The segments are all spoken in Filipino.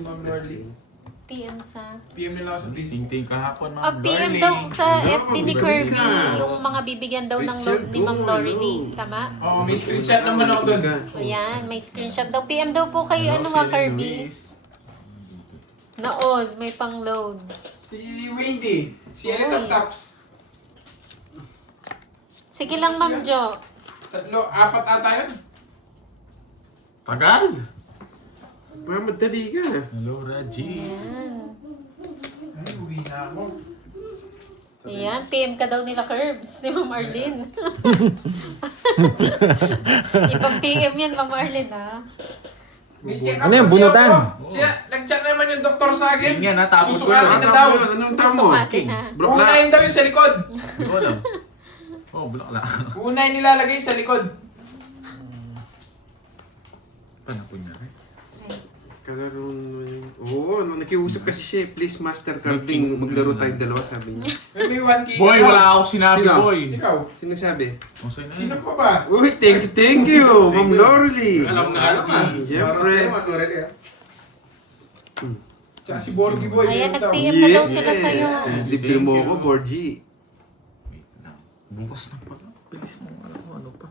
ni Ma'am Lorly. PM sa... PM nila ako sa Facebook. Ting-ting kahapon, Ah, Ma'am PM Lorly. daw sa FB ni magbalik Kirby, ka. yung mga bibigyan daw ng load ni Ma'am Lorly. Tama? Oo, may screenshot naman ako doon. Ayan, may screenshot daw. PM daw po kay ano nga Kirby. Naon, may pang load. Si Wendy. Si Ellie Uy. Taptaps. Sige lang Ma'am Jo. 4 ata yun. Tagal! Mamadali ka. Hello, Raji. Ayan. Ay, uwi na ako. Ayan, PM ka daw nila Curbs, ni Ma'am Arlene. Ibang PM yan, Ma'am Arlene, ha? May check up Ano yan, kasi bunutan? ako. Nag-chat naman yung doktor sa akin. Yan nga, tapos ko Susukatin yun. na daw. Anong tamo? Susukatin, ha? Unahin daw yung sa likod. Hindi ko alam. Oh, bulak lang. Unahin nilalagay sa likod. Panapon niya rin. Kalaro Oo, nakiusap kasi siya. Please, Master Carding, maglaro tayo dalawa, sabi niya. May 1K. Boy, wala akong sinabi, Sino? boy. Ikaw. Sino sabi? Ang sa'yo na Sino yun. pa ba? Uy, thank you, Ma'am Lorly. Alam na alam ah. Siyempre. Tsaka si Borgie Boy. Ayan, meron daw. nag-PM na daw sila sa'yo. Libre mo ako, Borgie. Wait lang. Bukas na pala. Bilis mo. Alam mo ano pa.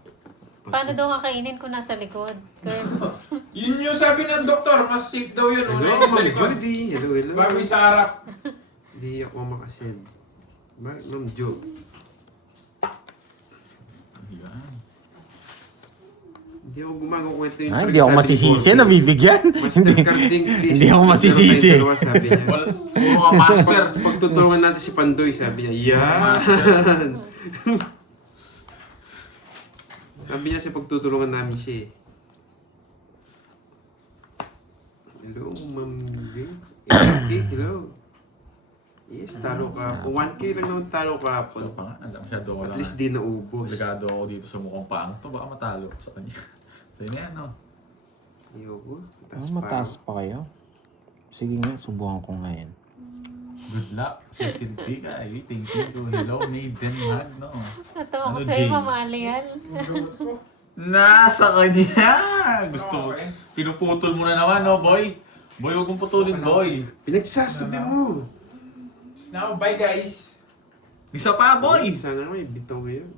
Paano daw kakainin kung nasa likod? Curbs. Yun yung sabi ng doktor. Mas safe daw yun. Hello, Unahin yung sa Ma'am likod. Judy. Hello. Bago yung sa harap. Hindi ako makasend. Bakit, Ma'am Jo? Yan. Hindi ako gumagawa kwento yung Hindi ako masisisi, nabibigyan. Master Carding, please. Hindi ako masisisi. Maglaro tayo dalawa, sabi niya. Wala. Puro ka master. Pagtutulungan natin si Pandoy, sabi niya, yan! Sabi niya sa pagtutulungan namin siya eh. Hello, Ma'am Bing. 8K, hello. Yes, talo ka. 1K lang naman talo ka So hapon. pa nga, alam masyado wala At least di naubos. Obligado ako dito sa mukhang paang to. Baka matalo sa kanya. So yun yan, no? Ayoko. Mataas pa kayo? Sige nga, subukan ko ngayon. Good luck. Sisinti ka. Ay, thank you. Hello, Maiden Mag, no? Natawa ko Ano, sa'yo, Jane? Ma'am Alian. Nasa kanya! Gusto mo. Okay. Pinuputol mo na naman, no, boy? Boy, huwag mong putulin, boy. Pinagsasabi mo. Now, bye guys. Isa pa, boy! Sana may bitaw ngayon.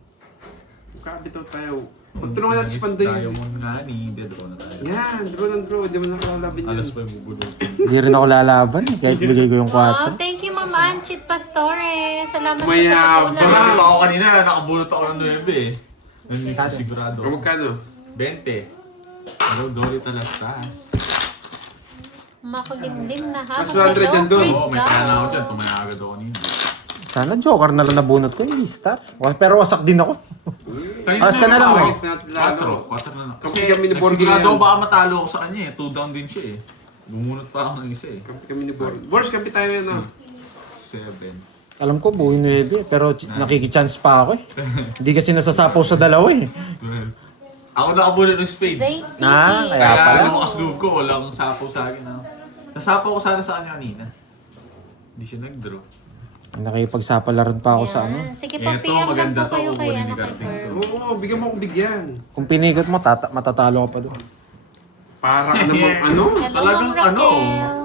Magkabitaw tayo. Magtulungan natin si Pandoy. Diamond nga ni draw na tayo. Yan, draw ng draw. Hindi mo nakalabin yun. Alas pa yung bubulot. Hindi rin ako lalaban eh, kahit bigay ko yung Oh, 4. thank you, Ma'am Anchit Pastore. Salamat po sa Mayabang. pag-ulan. Ako kanina, nakabulot ako ng 9 eh. Sigurado. O magkano? 20. Hello, Dolly Talastas. Makulimlim na ha. Mas 100 yan doon. Oo, may pala ako dyan. Tumaya agad ako kanina. Sana joker na lang nabunot ko, hindi star. Pero wasak din ako. Alas ka na lang, Bakit eh. natin lalo? 4 na lang. Kami Kasi kami ni Borgie nagsigurado yan. ako baka matalo ako sa kanya eh. 2 down din siya eh. Bumunot pa ako ng isa eh. Kami ni Boris. Boris, kami tayo yan, no? 7. Alam ko, buhay ni Rebe, pero nakikichance pa ako eh. Hindi kasi nasasapaw sa dalawa eh. 12. Ako nakabulot ng spade. Zay TV. Ah, kaya Kaya pala. lumakas loob ko, walang sapo sa akin. Nasapaw ko sana sa kanya kanina. Hindi siya nag-draw. Nakikipagsapalaran pa ako sa ano. Yan. Sige pa, Ito, PM lang maganda po kayo to, kay kukunin ano ni kay Karting. Curbs. Oo, bigyan mo akong bigyan. Kung pinigot mo, matatalo ka pa doon. Para ka namang ano? Hello, Talagang Ma'am ano? Raquel.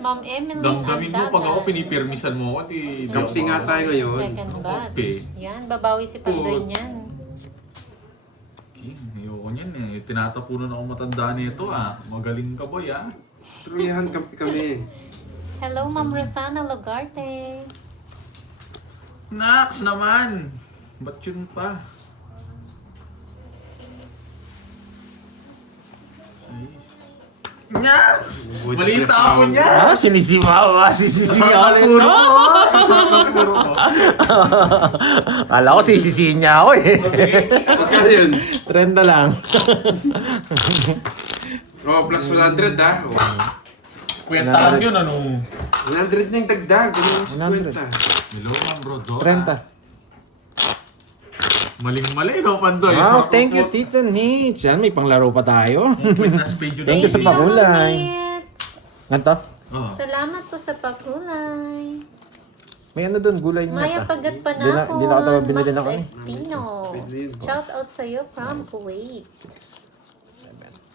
Ma'am Emily Damdamin mo pag ako Andagan. pinipirmisan mo ako, di Kampi nga tayo ngayon. Second batch. Okay. Yan, babawi si Pandoy niyan. King, ayoko niyan eh. Tinatapunan ako matanda nito ah. Magaling ka boy ah. Truyahan kampi kami. Hello, Ma'am Rosana Lagarte. Nax naman! Ba't yun pa? Jeez. Nax! Balita ako niya! sinisimawa, sisisiya puro. Kala ko sisisihin niya ako eh. Magkano yun? 30 lang. Oh, plus 100 ah. Oh. Kwenta lang yun ano? 100 na yung dagdag. 100. 100. Hello ma'am bro, 30. Maling-mali no, Pandoy? Wow, thank you, Tito Nitz. Yan, may panglaro pa tayo. Kwenta na spade yun. Thank you sa Thank you, pakulay. Ma'am Nits. Ganto? Oh. Salamat po sa pakulay. May ano doon, gulay na Maya ta. Pagat Hindi na Panahon. ako tayo binili ng Max ano. Espino. Pwede yun. Shout out sa'yo from Kuwait.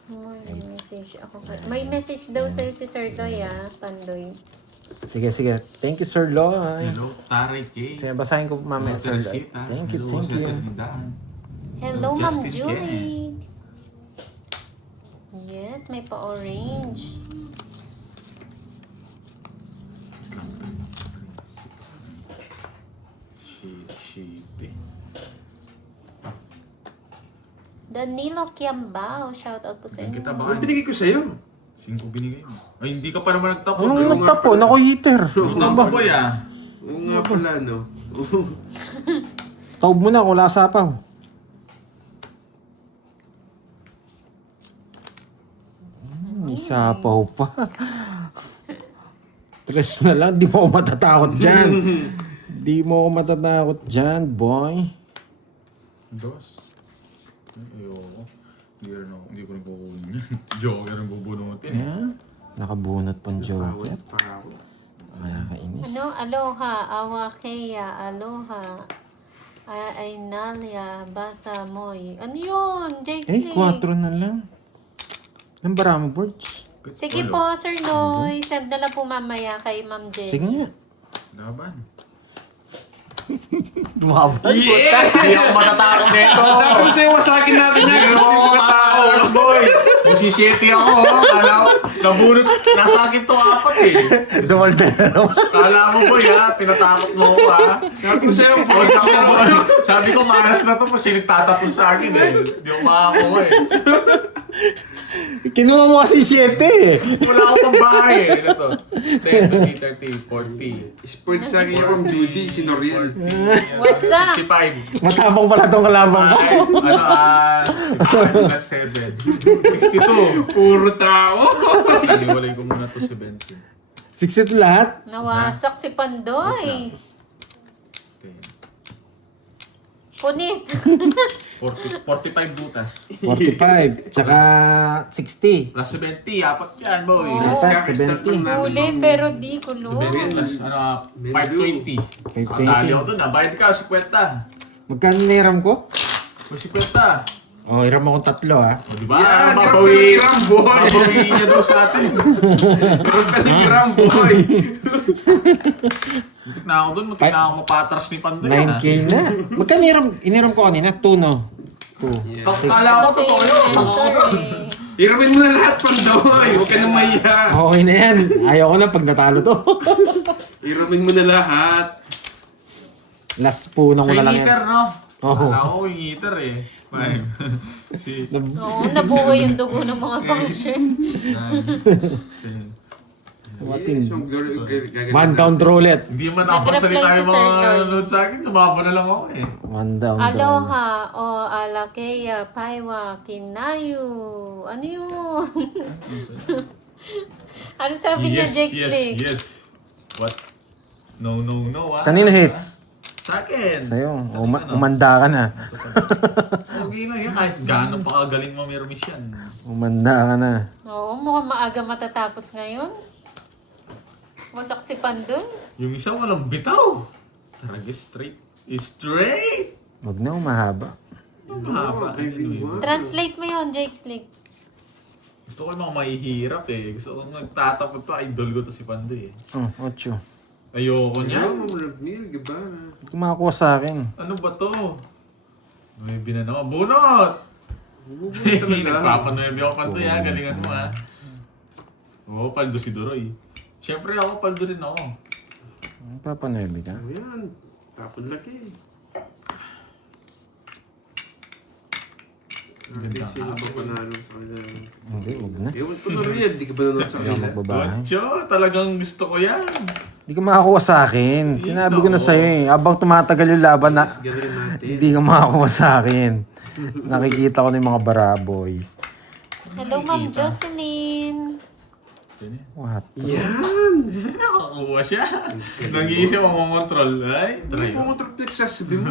May message ako. May message daw sa'yo si Sir Loy, Pandoy. Sige, sige. Thank you, Sir Loy. Hello, Tari K. Sige, basahin ko mamaya, Sir Loy. Teresita. Thank you, Hello, thank Sir you. Trinidad. Hello, Ma'am Justin Julie. Yes, may pa-orange. Danilo Kiambao, shout out po sa inyo. Kita Ano baka binigay ko sa'yo? 5 binigay mo. Ay, hindi ka pa naman nagtapon. Anong nagtapon? Ako heater. Utang pa boy Oo nga pala, no? Taob mo na, wala sapaw. May sapaw pa. Tres na lang, di mo ako matatakot dyan. Di mo ako matatakot dyan, boy. Dos. Ayoko. Hindi ko rin kukunin yan. Joker ang bubunutin. Yeah. Nakabunot pang joker. Pawit. Nakakainis. Ano? Aloha, Awakeya, Aloha. Ainalia, Basa Moy. Ano yun? Jake Eh, 4 na lang. Anong bara mo, Borge? Sige po, Sir Loy. Send na lang po mamaya kay Ma'am Jenny. Sige nga. Laban. Lumaban. Hindi ako matatakot nito. Sabi ko sa'yo, wasakin natin yan. Hindi Gusto ako ko matatakot, boy. Nasisiyete ako. Kala ko, nabunot. Nasa akin to 4 Dumalda na naman. Kala mo, boy, tinatakot mo ko, Sabi ko sa'yo, Huwag ako, boy. Sabi ko, maras na to kung sino nagtatapon sa akin, Hindi ako makakuha, Kinuha mo kasi 7 eh. Wala ako pang bahay, Ano to? 10, 20, 30, 40. Sport sa akin yung from Judy, si Noriel. What's up? 55. Matapang pala tong kalabang ko. Ano, 55 plus 7. 62. Puro tao. Iniwalay ko muna to 70. 6 lahat. Nawasak si Pandoy. Punit. 45 butas. 45. Tsaka 60. Plus 70, apat yan, boy. Oo. Dapat 70. Huli pero di kulong. 70 plus, 520. 520. Dali ako dun, bayad ka, 50. Magkano niram ko? Kung 50. Oh, hiram akong 3 ah. O, diba? Yan, Mabawi- hirap ka ng boy. mabawiin niya daw sa atin. Meron ka ng gram, boy. Muntik na ako dun, muntik na ako mapatras ni Pandoy. 9K na. Magkano iniram ko kanina? 2 no? 2. Kala ko Kasi totoo yun. investor Hiramin mo na lahat, Pandoy. Huwag ka nang mahiya. Okay na yan. Ayaw ko na pag natalo to. Hiramin mo na lahat. Last po na ko Siya na lang yung yan. eater, no? Oo. Kala ko yung eater eh. 5. Si... Oo, nabuhay yung dugo ng mga puncture. 9. Yes, One down roulette. Hindi man ako Nag-reply salita si yung Sir mga Lloyd. nanonood sa akin. Lumaba na lang ako eh. One down roulette. Aloha o Alakeya, Paiwa, Kinayu. Ano yun? Ano sabi niya, Jake Slick? Yes. What? No, Kanina hits. Sa akin. Sa'yo. Sa akin, ano? Umanda ka na. Okay lang yun. Kahit gaano pa kagaling mamirmis yan. Umanda ka na. Oo, mukhang maaga matatapos ngayon. Wasak si Pandoy. Yung isa walang bitaw. Talaga straight. Straight! Huwag na umahaba. Mahaba. Translate mo yun, Jake Slick. Gusto ko yung mga mahihirap eh. Gusto ko nagtatapot to. Idol ko to si Pandoy eh. Oh, 8. Ayoko niya. Hindi ko makakuha sa akin. Ano ba to? May binanawa. Bunot! Nagpapanuebi ako Pandoy ha. Galingan mo ha. Oo, paldo si Doroy. Siyempre ako, paldo rin ako. Papanuebi ka? Ayan, tapon laki. Ganda Sino ka. ba panalo sa kanila? Hindi, huwag na. Ewan ko na rin, di ka ba nanonood sa Hindi ako kanila? magbabahay. Ocho, talagang gusto ko yan. Hindi ka makakuha sa akin. Sinabi ko na sa'yo eh. Habang tumatagal yung laban na, Mas galing natin. hindi ka makakuha sa akin. Nakikita ko na yung mga baraboy. Hello, Ma'am Jocelyn. What? Yan! Nakakuha siya. Nag-iisip ako mamontrol. Ay, try Ay, ko. pumunta reflex sabi mo.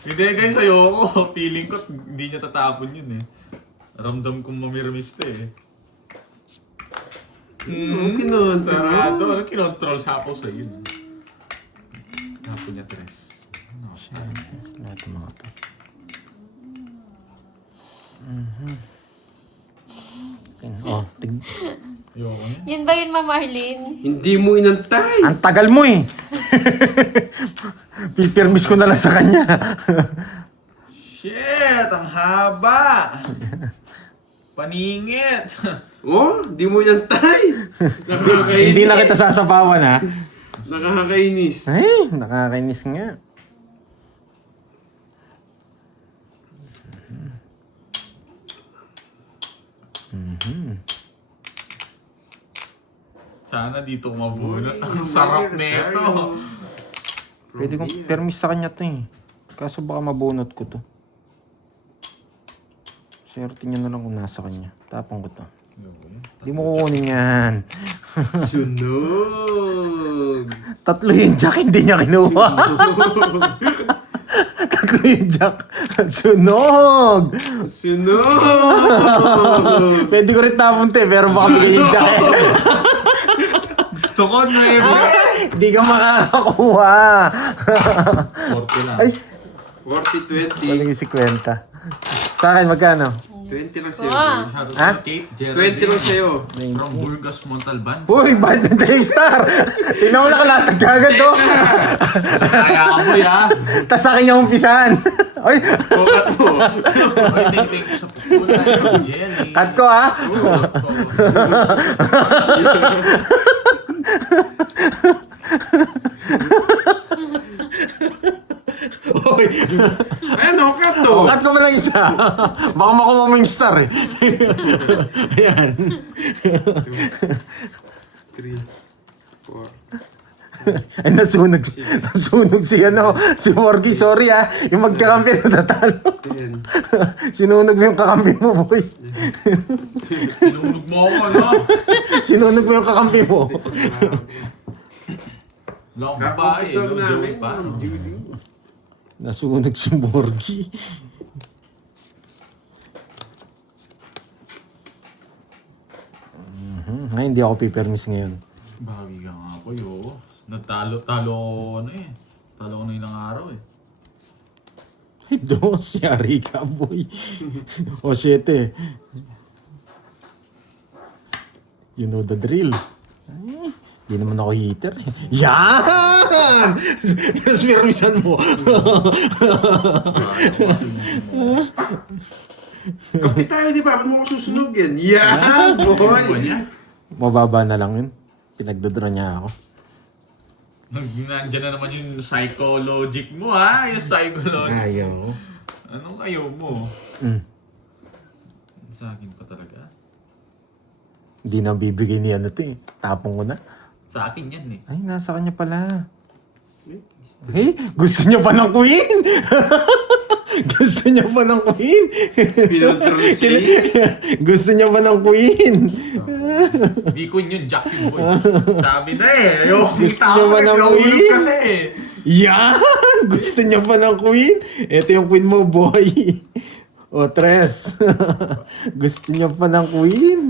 Hindi guys, ayoko. Feeling ko hindi niya tatapon yun eh. Ramdam kong mamirmis to eh. Kinontrol. Sarado. Ano kinontrol? Sapaw sa yun. Tapon niya tres. No, Lahat ng mga to. Oh, Ayoko yan. Yun ba yun, Ma'am Arlene? Hindi mo inantay. ang tagal mo eh. Pipirmis ko na lang sa kanya. Shit! Ang haba! Paningit! Oh, hindi mo inantay. Nakakainis. Hindi na kita sasapawan ha. Nakakainis. Ay, nakakainis nga. Sana dito mabunot. Ang sarap nito. Pwede kong permis sa kanya to eh. Kaso baka mabunot ko to. Swerte niya na lang kung nasa kanya. Tapang ko to. Hindi mo kukunin yan. Sunog. Tatlo yung jack, hindi niya kinuha. Tatlo yung jack. Sunog! Sunog. Pwede ko rin tapon te, pero baka bigay yung jack eh. Gusto ko na eh. Hindi ka makakakuha. 40 lang. Ay, 40-20. walang 50. Sa akin, magkano? 20 lang sa'yo. Ah. Masyado Ha? sa tape. 20 lang sa'yo. From Burgos, Montalban. Uy, bad na tayo, Star! Tingnan mo nakalatag ka agad to. Kaya ka boy ha. Tapos sa akin yung umpisahan. Ay, Bukat mo. Ay, thank you sa puso. Jelly. cut ko ha. Uy, Ano, cut to. cut ko pa lang isa. Baka makuha mo yung star eh. Ayan. 3, 4. Ay, nasunog si si Morgie, sorry ah. Yung magkakampi na tatalo. 10. Sinunog mo yung kakampi mo, boy. Sinunog mo ako, no? Sinunog mo yung kakampi mo. Long babae, Kakumpisang no? Joey namin. pa. no? Judy. Nasunog si Morgie. Ay, hindi ako pipermis ngayon. Bahagi ka nga boy, oh. Talo ano eh. Talo ko na ilang araw eh. Ay, dos, yari ka, boy. O, 7. You know the drill. Ay, di naman ako heater. Yan! Tapos pirmisan mo. Kapi tayo, di ba? Ba't mo ako susunugin? Yan, boy! Mababa na lang yun. Pinagdodra niya ako. Nandiyan na naman yung psychologic mo ha. Yung psychologic. Ayaw. Anong ayaw mo? Mm. Sa akin pa talaga. Hindi na bibigay ni ano to eh. Tapong ko na. Sa akin yan eh. Ay, nasa kanya pala. Hey, gusto niya pa ng queen! Gusto niya pa ng queen! Pinontrol series. Gusto niya pa ng queen! Hindi ko yun, Jack yung boy. Sabi na eh. Yung Gusto tao niya ba ng nag-aulog queen? kasi eh. Yan! Gusto niya pa ng queen? Ito yung queen mo, boy. O, tres. Gusto niya pa ng queen?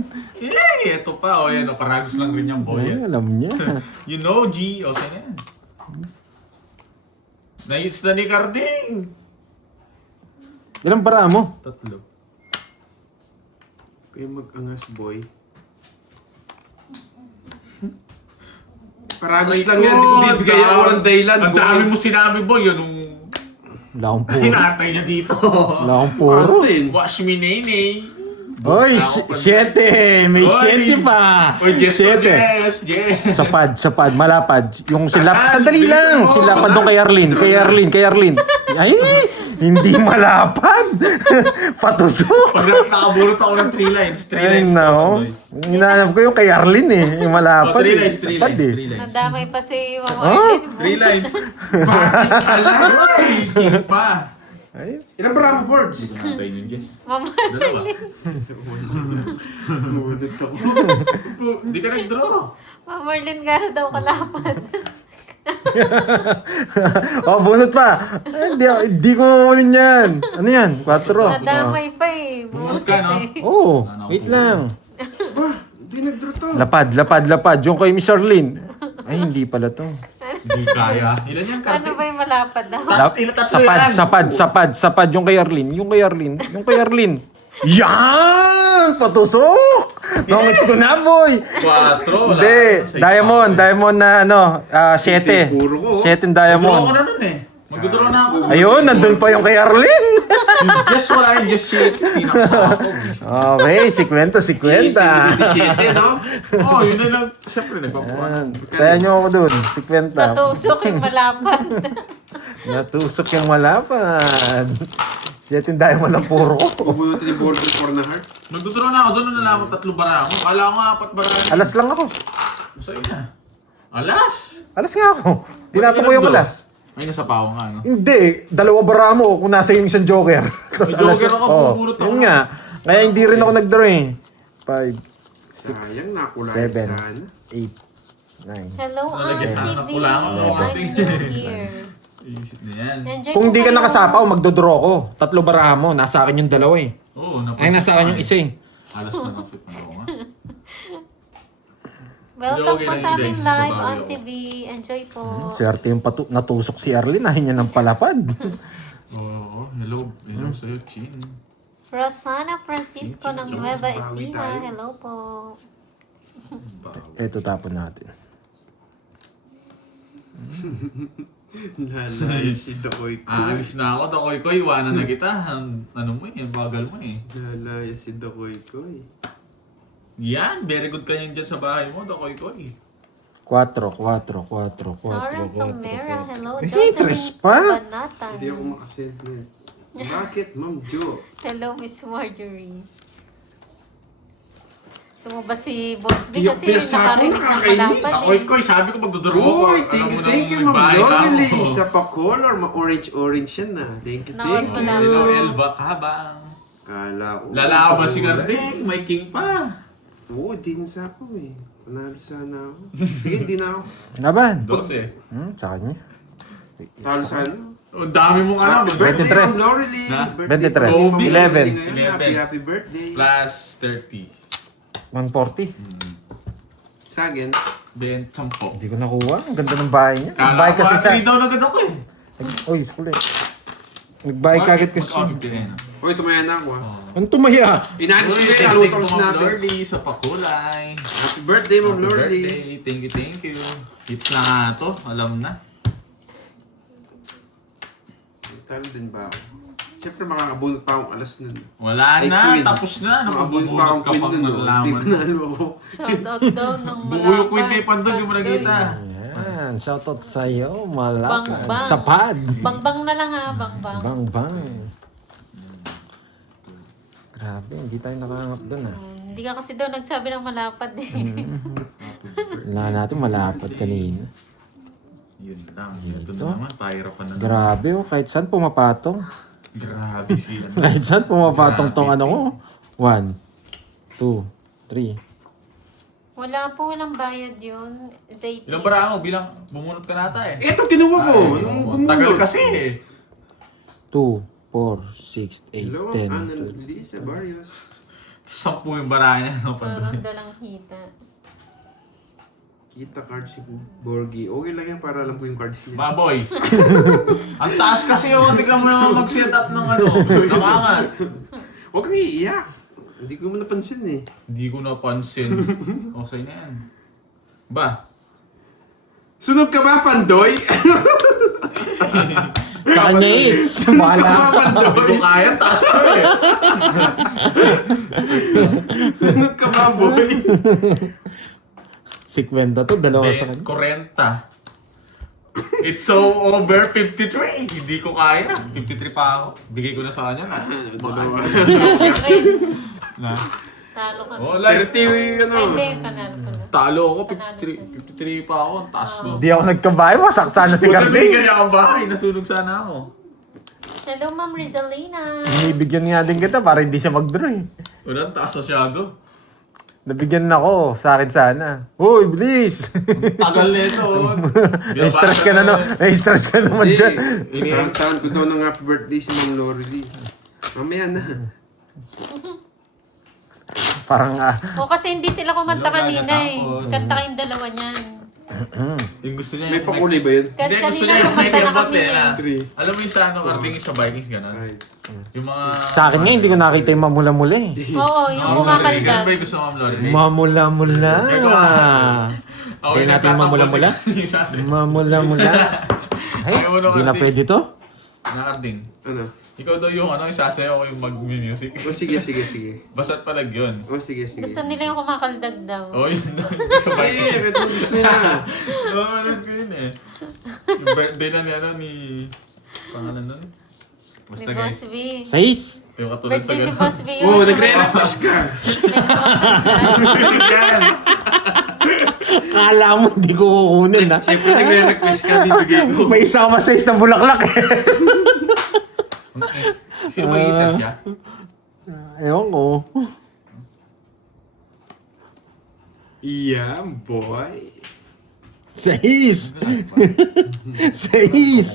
Eh, eto pa. O yan, paragos lang rin yung boy. Ay, alam niya. You know, G. O, saan yan? Na-hits na ni Carding. Ilang para mo? 3. Kaya mag-angas, boy. Paragos lang yan. Di ko bibigay ako ng dahilan, Ang boy. dami mo sinabi, boy. Yun yung Wala akong puro. hinatay niya dito. Wala akong puro. Martin. Wash me, nene. Oy, Ako pa- 7! May Oy. 7 pa! Oy, yes, 7. yes. Sapad, malapad. Yung sila, Ah, sandali bilis lang. mo. Silapad doon kay Arlene. Ay, hindi malapad. Patusok. Pag nakabulot ako ng 3 lines. 3 Ay, lines. no. Hinahanap ko yung kay Arlene eh. Yung malapad. 3 eh. lines, 3 Sapad lines, eh. 3 lines. Nadamay pa si Mama Ah? Arlene. 3 lines. Bakit pala? King pa. Ay, Ilang Bravo boards? Hindi ko natin yung Jess. Mama Dalawa. Ngunit ako. Hindi ka nag-draw. Mama Arlene gano'n daw kalapad. oh, bunot pa. Ay, hindi ko kunin yan. Ano yan? 4. Nadamay pa eh. Bumunot Buset ka, no? eh. Oh, wait lang. Ba, hindi nag-draw to. Lapad. Yung kay Miss Arlene. Ay, hindi pala to. Hindi kaya. Ilan yan, Ano Karte? ba yung malapad daw? Tatlo yan. Sapad. Yung kay Arlene. Yan! Patusok! Nongits ko na, boy! 4. Hindi, diamond na ano, 7. Puro ko. 7 Draw ko diamond. na nun eh. Magdodraw na ako. Ayun, nandun pa yung kay Arlene. Just wala yung just shit. Pinakasakog. Okay, 50. 27, no? Oh, yun na lang. Siyempre, nagpapuan. Kaya nyo ako dun, 50. Natusok yung malapad. Natusok yung malapad. 7 diamond ang puro ko. Pupunutin yung border for na heart. Nagdodraw na ako doon na nalaman 3 barako. Kala ko nga 4 barako. Alas lang ako. Sa'yo na. Alas? Alas nga ako. Tinapo ko yung alas. Ay, nasa pawang nga, no? Hindi, 2 bara mo kung nasa yung isang joker. Tapos May joker ako, pupulot ako. Yun nga. Kaya hindi rin ako nag-draw eh. 5, Sayang, nakulay 7, sana. 8, 9. Hello, Nalagyan na TV. ng kulangan, I'm oh. new here. Isip na yan. Enjoy Kung po di ka kayo. nakasapaw, magdodraw ko. 3 bara mo, nasa akin yung 2 eh. Oo, Ay, nasa akin yung isa eh. Alas na lang sipa ako nga. Welcome Okay po lang sa yun, aming guys. live Babawi on ako. TV. Enjoy po. Swerte yung natusok si Arlene, ayaw niya ng palapad. Oo, hello. Hello sa'yo, Chin. Rosana Francisco ng Chin, Nueva bawi Ecija. tayo. Hello po. Eto, tapon natin. Lalay si Dakoy ko. Aalis na ako, Dakoy-koy. Iwanan na kita. Ano mo eh, bagal mo eh. Lalay si Dakoy ko eh. Yan, very good ka yan dyan sa bahay mo, Dakoy-koy. 4. Sarah Somera. Hello, Eh, tres pa? Banatan. Hindi ako makasend na. Bakit, Ma'am Jo? Hello, Miss Marjorie. Tumubas si Boss B Yung kasi pinasama nakarinig ng nakakainis. malapad eh. Dakoy-koy, sabi ko magdodoro ko. Uy, thank you, Ma'am bahay na Lorely. ako. Sa pa-color, ma-orange-orange yan na. Thank you. Naon ko lang. Hello, Elba Kabang. Kala ko. Lalaba si Gardeng, may king pa. Oo, din sa ako eh. Panalo sana ako. Sige, hindi na ako. Naban? 12. Sa kanya. Talo sana. Ang dami mong alam. Happy birthday, 23. Ma'am Lorely. Ha? Birthday 23. po ni Ma'am 11. Lorely ngayon. 11. Happy birthday. Plus 30. 140. Sa akin, Ben, 10. Hindi ko nakuha. Ang ganda ng bahay niya. Kala Nagbayad ko kasi siya. 3 daw na gano'n ko eh. Uy, school eh. Nagbayad kagad kasi siya. uy, tumaya na ako ah. Ano tumaya? Inagos ko Uy, na thank yung you alutong to Ma'am sinabi. Lorely sa pakulay. Happy birthday, Ma'am Happy Lorely. birthday. Thank you. Hits na nga to. Alam na. Talo din ba ako? Siyempre makakabunot pa akong alas nun. Wala Ay, na. Queen. Tapos na. Makabunot pa Nakabunot akong ka queen pang nun. Hindi nalaman. panalo ako. Shoutout daw ng Buo yung malapad. Queen Day Pando. Di mo nakita. Yan, shoutout sa'yo. Malakad. Bang-bang. Sapad. Bangbang na lang ha, bangbang. Bang bang. Grabe, hindi tayo nakangap dun ah. Hindi ka kasi daw nagsabi ng malapad eh. Wala natin malapad kanina. Yun lang. Ito na naman. Pahirapan na naman. Grabe oh, kahit saan pumapatong. Grabe siya. Kahit saan pumapatong tong ano ko. 1, 2, 3. Wala po, walang bayad yun. Zayti. Ilang bara ako bilang bumunot ka nata eh. Ito, kinuha ko. Nung Ang tagal bumunot. kasi eh. 2, 4, 6, 8, Hello, 10, Ana 12. Lisa Barrios. 10 yung bara niya. No, Parang dalang hita. Kita cards si Borgie. Okay lang yan para alam ko yung cards niya. Baboy. Ang taas kasi yung tignan mo naman mag-set up ng ano. Nakangat. Huwag kang iiyak. Hindi ko mo napansin eh. Hindi ko napansin. Okay na yan. Ba? Sunog ka ba, Pandoy? Sa kanya it's. Wala. Hindi ko kaya, taas ko eh. Sunog ka ba, boy? Si Kwenta to, dalawa sa Hindi, kanya. 40. It's so over 53. Hindi ko kaya. 53 pa ako. Bigay ko na sa kanya na. Dalawa. Na. Talo ka Oh, na. like, 30 ano. Ay, hindi. Panalo ka na. talo ako. 53 pa ako. Ang taas ko. Di ako nagkabahay, masaksa na si Kung Carding. nabigyan niya ang bahay, nasunog sana ako. Hello, Ma'am Rizalina. Binibigyan nga din kita para hindi siya mag-draw eh. Wala, taas masyado. Nabigyan na ako, sa akin sana. Uy, bilis! Tagal nito. Na-stress ka na no? Na-stress ka naman Hindi. dyan. Tahan ko daw ng happy birthday si Ma'am Lorely. Mamaya na. Parang O kasi hindi sila kumanta Hello, kanina eh. Gaga Tapos. Kanta kayong dalawa niyan. Yung gusto niya. May pakulay ba yun? Kahit Hindi, gusto kanina niya yung kumanta na bot kami eh. eh. Three. Alam mo yung sa ano, karding sa Vikings, gano'n. Ay. Yung mga... Sa akin nga, hindi ko nakita yung mamula-mula eh. Oo, yung Ganun kumakaldag. ba yung gusto mo, Ma'am Lori? Mamula-mula. Ako Tayo yung natin nagtatampo mamula-mula? yung sase. Mamula-mula. Ay, Ayaw mo na hindi na kasi. pwede to. Na karding. Ano? Ikaw daw yung ano, yung sasayaw ko yung mag-music. O sige, sige, sige. Basta't palag yun. O sige, sige. Gusto nila yung kumakaldag daw. Oh, yun. Sa Ay, Vikings. ito gusto nila. Manonood ko yun eh. Yung birthday na ni ano, ni... Pangalan nun? Ni Basta Boss guys. V. Sais. Yung katulad sa Birthday ni gano'n. Boss V yun. Oo, nagre-request ka. Yan. Kala mo hindi ko kukunin ha. Siyempre nagre-request ka, bibigay ko. May isama sais na bulaklak eh. Sino ba eater siya? Ewan ko. Yeah, boy. Sais. Sais.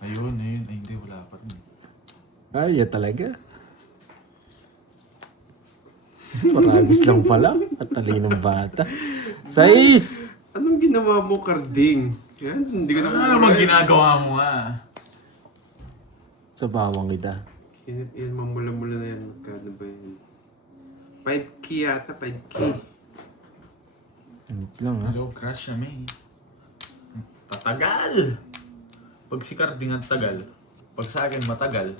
Ayun. Ay, hindi, wala pa rin. Ay, yan talaga. Paragos lang pala. At talinong bata. Sais. Anong ginawa mo, Karding? Yan, hindi ko Ano na naman ginagawa mo nga? Sa bawang kita. Yan, mamula-mula na yan. Magkano ba yan? 5K yata, 5K. Wait lang ha. Hello, crush siya, May. Tatagal! Pag si Carding ang tagal, pag sa akin matagal,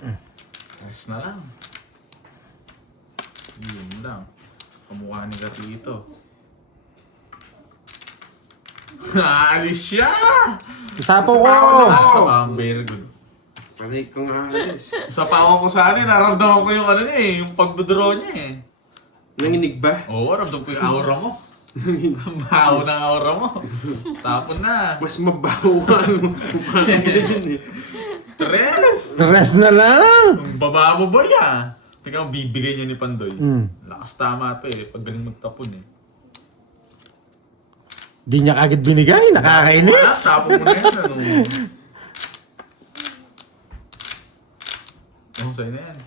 crush na lang. Yun lang. Kamukha ni Katito. Naalis siya! Isapaw ko! Nasa pa ang very good. Panay kang aalis. Sa pawa ko sa akin, naramdaman ko yung ano niya eh, yung pagdodraw niya eh. Nanginig ba? Oo, naramdaman ko yung aura mo. Ang baho ng aura mo. Tapon na. Mas mabaho ka. Parang dyan eh. Tres! Stress na lang! Ang baba mo ba ya? Tingnan mo, bibigay niya ni Pandoy. Lakas tama to eh, pag galing magtapon eh. Di niya kagad binigay, nakakainis! Tapon mo na yan, ano? Oh, sa'yo na yan.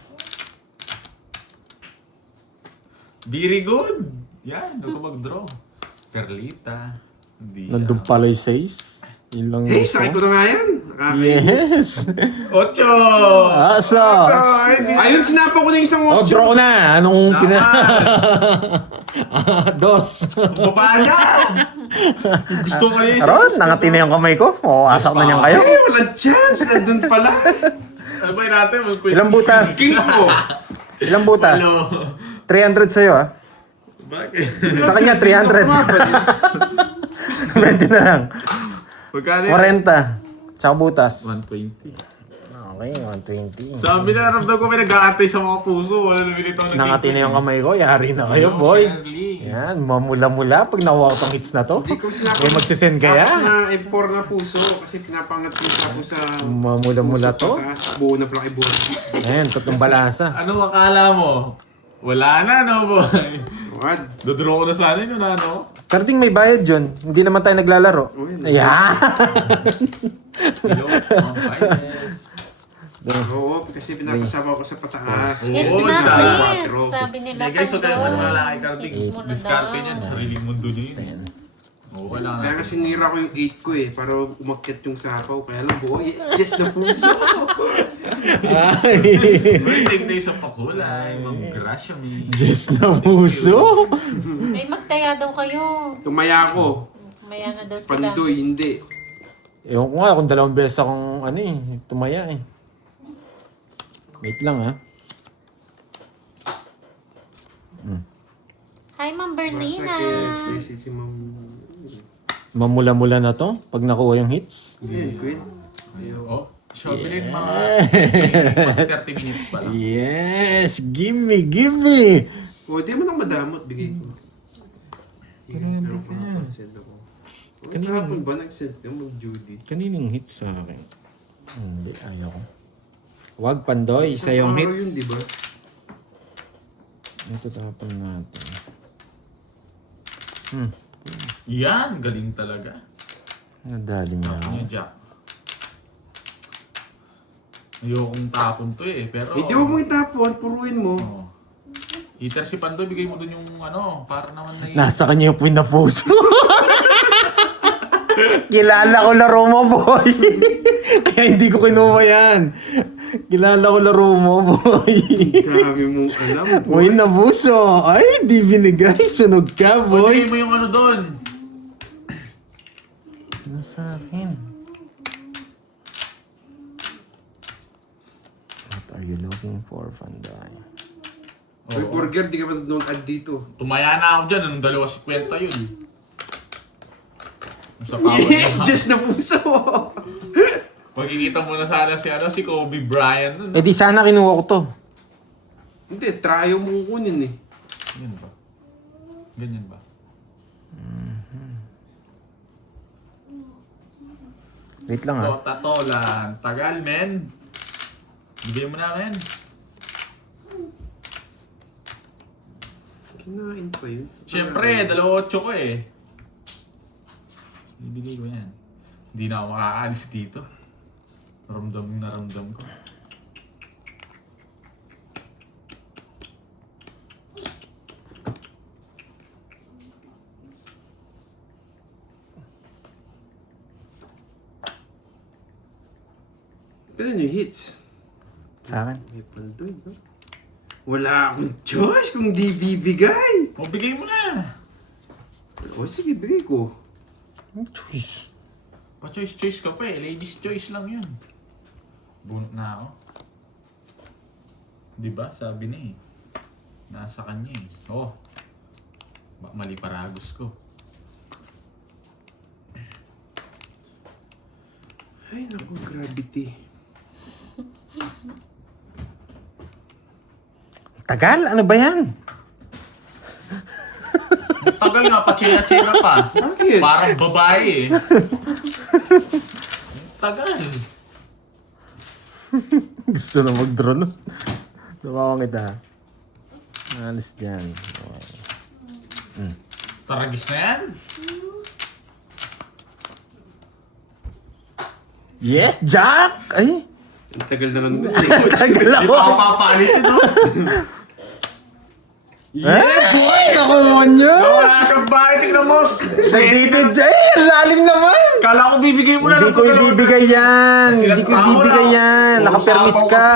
Very good! Yan, huwag ko mag-draw. Perlita. Hindi siya. Nandun pala yung sais. Yun lang Hey, yung sakay ko na nga yan. Nakakainis. Yes! Ocho! Aso! Ayun, sinapa ko na yung isang Oh, watch. draw na! Anong Tama! Dos! Baba na! Gusto ko niya yung Aron, nangati na yung kamay ko. O, asak na niyan kayo. Eh, walang chance. Nandun pala. Sabay natin, mag-quit. Ilang butas? King ko. Ilang butas? Hello. 300 sa'yo ah. Bakit? Sa kanya, 300. 20 na lang. Magkano yun? 40. Tsaka butas. 120. Okay, 120. Sabi na, naramdam ko may nag-aantay sa mga puso. Wala na binito na Nangati na yung kamay ko. Yari na kayo, boy. Yan, mamula-mula. Pag nakuha ko tong hits na to. Hindi ko sinapa. Eh, magsisend kaya? Na M4 na puso kasi pinapangat ko ako sa... Mamula-mula to. Taas, buo na pala kay buo. Ayan, tatlong balasa. Ano akala mo? Wala na, no, boy? What? Dodraw ko na sana yun, ano? Karding may bayad yun. Hindi naman tayo naglalaro. Oh, yun. Ayan. Hello, ang finest. Oo, kasi pinapasama ko sa pataas. It's Oo, not dahil- this. Sabi nila Sige guys, so tayo Pandoy. maniwala kay Carding. Hits mo na Diskarte daw. niyan, sariling mundo niya yun. Oo, kailangan Kaya natin. kasi nira ko yung 8 ko eh, para umakyat yung sapaw. Kaya lang buo, yes na puso. Ay. Birthday day sa pakulay, mag-grasya me. Diyos na puso. May magtaya daw kayo. Tumaya ko. Maya na daw sila. Pandoy, hindi. Ewan ko nga kung 2 beses akong tumaya eh. Wait lang ha. Hi, Ma'am Berlina. Masakit. Message si ma'am. Mamula-mula na to pag nakuha yung hits. Yan, Queen. Oh, shopping mga 30 minutes pa lang. Yes! Gimme! Gimme! O, di mo nang madamot, bigay ko. Grabe ka. Send ako. Kahapon ba nag-send ka mag-Judy? Kaninong hits sa akin? Hindi, ayaw ko. Wag Pandoy, isa yung araw hits. yun, di ba? Ito tapon natin. Yan, galing talaga. Nadali niya ako. Ano yung Jack? Ayokong tapon to eh, pero... Eh, di wag mo itapon, puruin mo. Oh. Either si Pandoy, bigay mo dun yung ano, para naman na Nasa kanya yung pinapuso. Kilala ko laro mo, boy. Kaya hindi ko kinuha yan. Kilala ko laro mo, boy. Grabe mong alam. Boy, nabuso. Ay, di binigay. Sunog ka, boy. Pwede mo yung ano doon. Ano sa akin? What are you looking for, Fanday? Uy, burger, di ka pa doon add dito. Tumaya na ako dyan. Anong 2.50 yun? Sa power Yes, niya. just na puso. Pagkikita mo na sana si Kobe Bryant. Nun. Eh di sana kinuha ko to. Hindi, tryo mo kunin eh. Ganyan ba? Ganyan ba? Wait lang ha. Tatolan. Tagal, men. Bigay mo na, men. Kinain pa yun. Siyempre, 2.8 ko eh. Ibigay ko yan. Hindi na ako makakaalis dito. Naramdam ko. Ito yun yung hits. Sa akin. May pandoy, no? Wala akong choice kung di bibigay. O, bigay mo na. O sige, bigay ko. Ang choice. Pa-choice ka pa eh. Ladies choice lang yun. Bunot na ako. Diba? Sabi niya eh. Nasa kanya eh. Oh. Mali paragos ko. Ay, naku, gravity. Tagal? Ano ba yan? Ang tagal nga, pa-chera-chera pa. Bakit? Parang babae eh. Ang tagal. Gusto na mag-drone. Nabawa kita. Alis dyan. Taragis na yan. Yes, Jack! Ay! Ang tagal na nandun eh. Tagal Hindi ako! pa ako papaalis ito. Eh, boy! Nakuha niya! Wala siyang bahay. Tingnan mo. Nandito dyan! Lalim naman! Kala ko bibigay mo na. Hindi ko ibibigay yan! Hindi ko ibibigay yan! Nakapermis ka!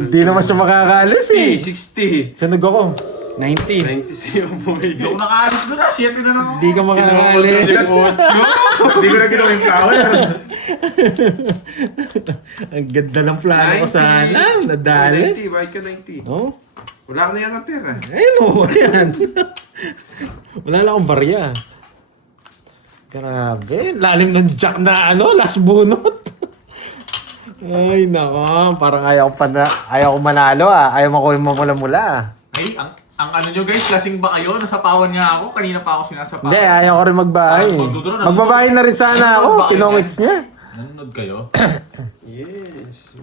Hindi naman siya makakaalis eh! 60. Sunog ako. 90. 90 sa'yo, boy. Hindi ako nakaalis doon ah. 7 na lang ako. Hindi ka makakaalis. Hindi ko na ginawa yung flower. Ang ganda ng plano ko sana. Nadali. 90, bakit ka 90? Oh? Wala ka na yata pera. Ayun o, yan. Wala lang akong barya. Grabe, lalim ng jack na last bunot. Ay, nako, parang ayaw ko manalo Ayaw makuha yung mamula-mula. Ay, ang ano nyo guys, lasing ba kayo? Nasapawan nga ako. Kanina pa ako sinasapawan. Hindi, ayaw ko rin magbahay. Magbabahay na rin sana ako. Tinongits niya. Nanonood kayo? Yes.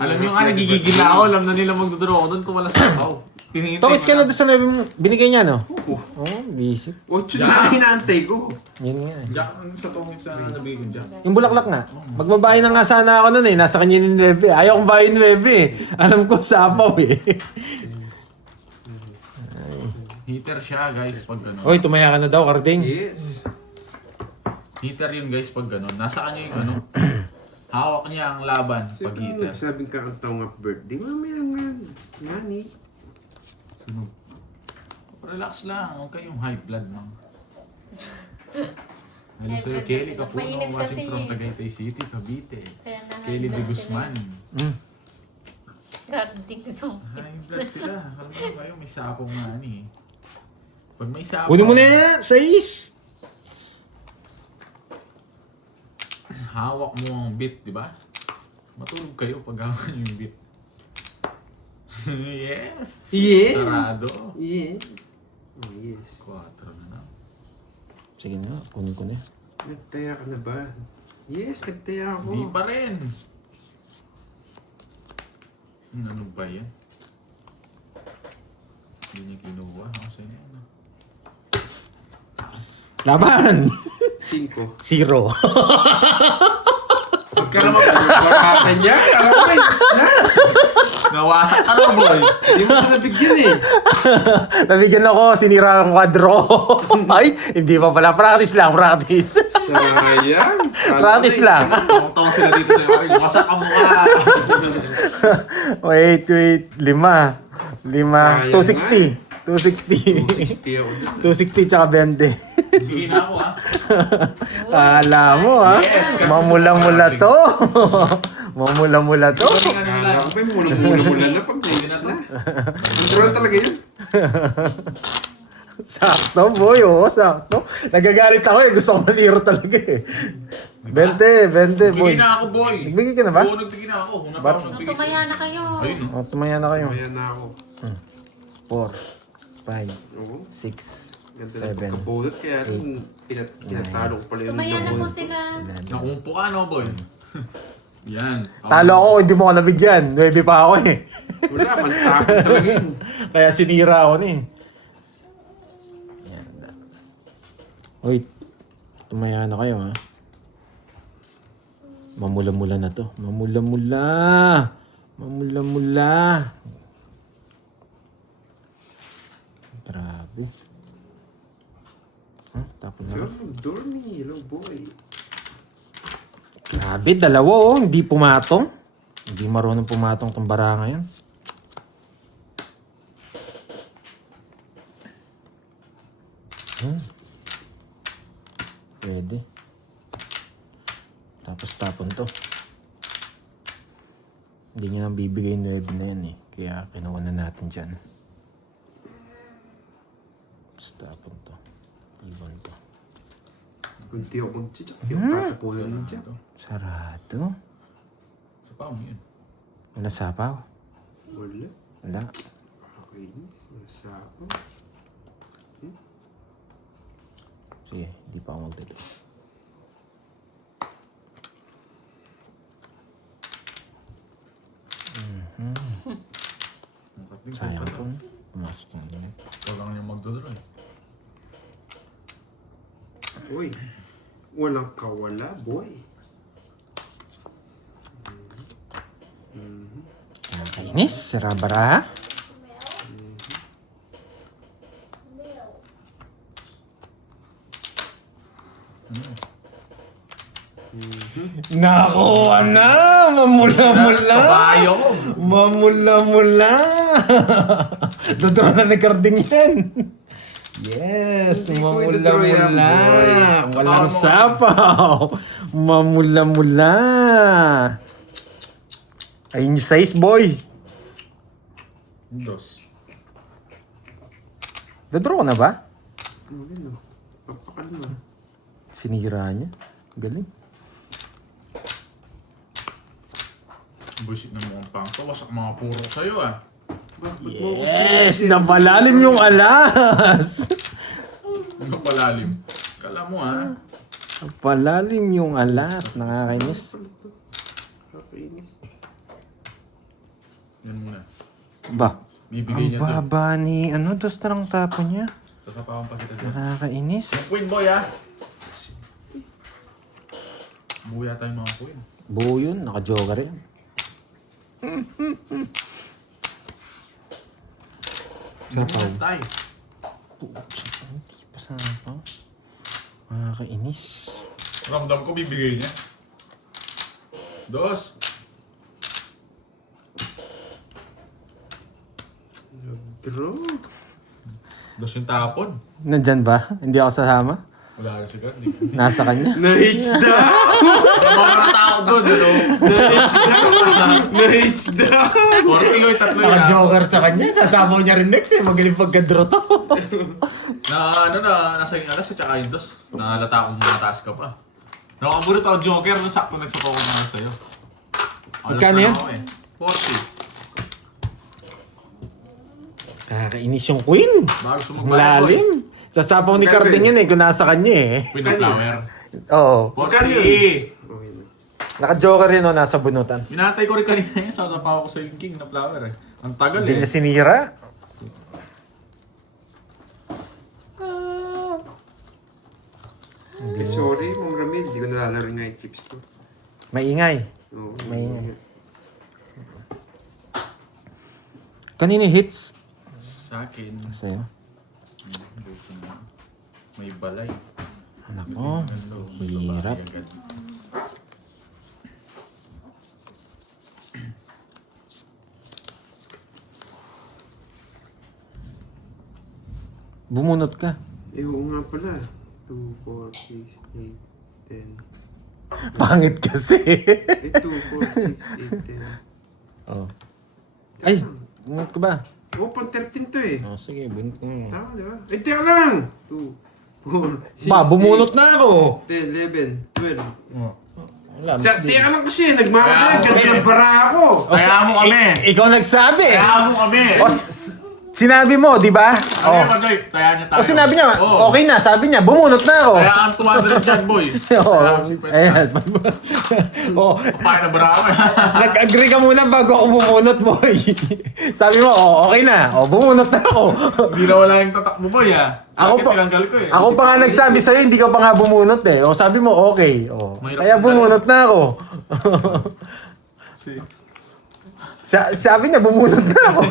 Alam nyo nga, nagigigil na ako. Alam na nila magduduro ako doon kung wala sapaw. Tongits ka na doon sa binigay niya, no? Oh, busy. 8 na hinaantay ko. Yun nga. Jack, ano sa tongits na nabigay ko, Jack? Yung bulaklak nga. Magbabahay na nga sana ako nun eh. Nasa kanya yung 9 eh. Ayaw kong bahay 9 eh. Alam ko sapaw eh. Heater siya guys pag gano'n. Oy, tumaya ka na daw, Karding. Yes. Heater yun guys pag gano'n. Nasa kanya yung ano. Hawak niya ang laban pag Siyempre, heater. nagsabing ka ang taong birthday. Mamaya nga. Nani. Sunog. Relax lang. Huwag kayong high blood lang. Hello High sa'yo, blood Kelly kasi. Capuno, Mainit kasi watching from eh. Tagaytay City, Cavite. Kaya na high Kelly de blood Guzman. Garding song. High blood sila. Alam mo kayo, may sapong nga ani. Pag may sapong... Kunin mo na yan, 6. Hawak mo ang beat, di ba? Matulog kayo pag hawak niyo yung beat. Yes! Yeah. Sarado. Yeah. Oh, yes. 4 na lang. Sige na, kunin ko na. Nagtaya ka na ba? Yes, nagtaya ako. Di pa rin. Ano ba yan? Hindi niya kinuha. Ako sa inyo. Ano? Laban! 5. 0. ka naman. Barakan niya. Alam mo, ayos na. Nawasak ka na, boy. Hindi mo siya nabigyan eh. Nabigyan ako, sinira ang kwadro. Ay, hindi pa pala. Practice lang, practice. Sayang. Practice lang. Tawang sila dito sa'yo. Ay, wasak ang mukha. Wait. 5. 260. 260. 260 ako dun. 260 tsaka 20. Bigay na ako, ha? Kala mo, ha? Yes, Mamula-mula to. Mamula-mula to. Kala ko pa yung mula-mula na pag next na. Ang drone talaga yun. Sakto, boy. Oo, sakto. Nagagalit ako eh. Gusto ko maniro talaga eh. 20, boy. Bigay na ako, boy. Nagbigay ka na ba? Oo, nagbigay na ako. Una pa Bar- ako nagbigay Tumaya na kayo. Ayun, no? O, tumaya na kayo. Kaya na ako. 4, 5, Oo. 6, Ganda 7, ng kabulot kaya nung pinatalo ko pala yung Tumaya na po kabulot. sila. 11. Nakumpo ka, no, boy? Yan. Talo ako, hindi mo ako nabigyan. 9 pa ako eh. Wala, mantakot talaga yun. Kaya sinira ako na eh. Yan. Wait. Tumaya na kayo ha. Mamula-mula na to. Mamula-mula. Mamula-mula. Grabe. Tapon na. Dormy, hello boy. Grabe, dalawa oh. Hindi pumatong. Hindi marunong pumatong tong baranga yan. Pwede. Tapos tapon to. Hindi niya nang bibigay 9 na yan eh. Kaya kinuha na natin dyan. Tapos tapon to. Ibon to. Kunti ako mag-chitsak. Yung tatapunan ng chak. Sarado. Sa pa mo yun. Wala sapaw. Wala. Wala. Okay, masapo. Sige, hindi pa ako magdalo. Sayang to. Pumasok yung limit. Ikaw lang yung magdodro, eh. Uy, walang kawala, boy. Nakakainis. Sira-bara. Nakuha na! Mamula-mula! Kabayo ko. Mamula-mula! Dodro na ni Carding yan. Yes! Hindi ko idodro yan, Mamula-mula! boy. Walang sapaw! Mamula-mula! Ayun yung size, boy! Dos. Dodro ka na ba? Ano no? Papakalma. Sinira niya. Galing. Bullshit na mga pangko. Wasak mga puro sa'yo, ah. Yes! Napalalim yung alas! Ano palalim? Kala mo, ha? Napalalim yung alas. Nakakainis. Nakakainis. Yan muna. Ba? Bibigay Ang niya to. baba ni... Ano? Dos na lang tapo niya. Sasapawan pa kita dyan. Nakakainis. Queen boy, ha? Buya tayong mga queen. Buo yun. Naka-joker yan. Sapaw. Tay. Hindi pa sapaw. Nakakainis. Ramdam ko bibigay niya. Dos. Nag-draw. Dos yung tapon. Nandyan ba? Hindi ako sasama? Wala rin siya. Nasa kanya? Na-hits down! Mga tao doon, ano? Na-hits down! Na-hits down! Korte yun, tatlo yun. Naka-joker sa kanya. Sasapaw niya rin next eh. Magaling pagka-draw to. Nasa yung alas at saka yung dos. Nahalata akong mataas ka pa. Nakakabulot ako joker, no? Sakto nagsuko ko naman sa'yo. Alas Magkano na yan? ako, 40. Nakakainis yung queen. Bago Ang sumagbayan ko. lalim. Sasapaw ni Carding yan eh. Kung nasa kanya eh. Queen of flower. Oo. 40. Okay na. Naka-joker yun o. Nasa bunutan. Minatay ko rin kanina yun. Sa tapaw ko sa yung king na flower, eh. Ang tagal, Hindi eh. niya sinira. Sorry, Ma'am Ramil. Hindi ko nalalaro nga yung chips ko. Maingay. Oo, Maingay. Kanina hits? Sa akin. Sa'yo. May balay. Nako. Hirap. Bumunot ka. Oo nga pala. 2, 4, 6, 8, 10. Pangit kasi. 2, 4, 6, 8, 10. Oh. Ay, bumunot ka ba? Oo, pang 13 to eh. Oh, sige, bunot ka nga. Tama, di ba? Eh, teka lang! 2, 4, 6, Ba, bumunot na ako. 10, 11, 12. Wala, Sa, mas di- teka lang kasi, nagmamadaling. Kaya- Ganyan bara ako. Kaya mo kami. Ikaw nagsabi. Kaya mo kami. O, sinabi mo, di ba? Ano Oh. yung Pandoy? Kaya niya tayo. O sinabi niya, Oo. okay na, sabi niya, bumunot na ako. Kaya ang 200 dyan, boy. Oo, Kaya, ayan. Oh, Papain na bara kami. nag-agree ka muna bago ako bumunot, boy. Sabi mo, oh, okay na. Oh, bumunot na ako. Hindi na wala yung tatakbo, boy, ha? Ako Bakit pa- tinanggal ko, eh? Ako pa nga nagsabi sa'yo, hindi ka pa nga bumunot eh. O sabi mo, okay. O, Mahirap kaya na bumunot na ako. Si- Sabi niya, bumunot na ako.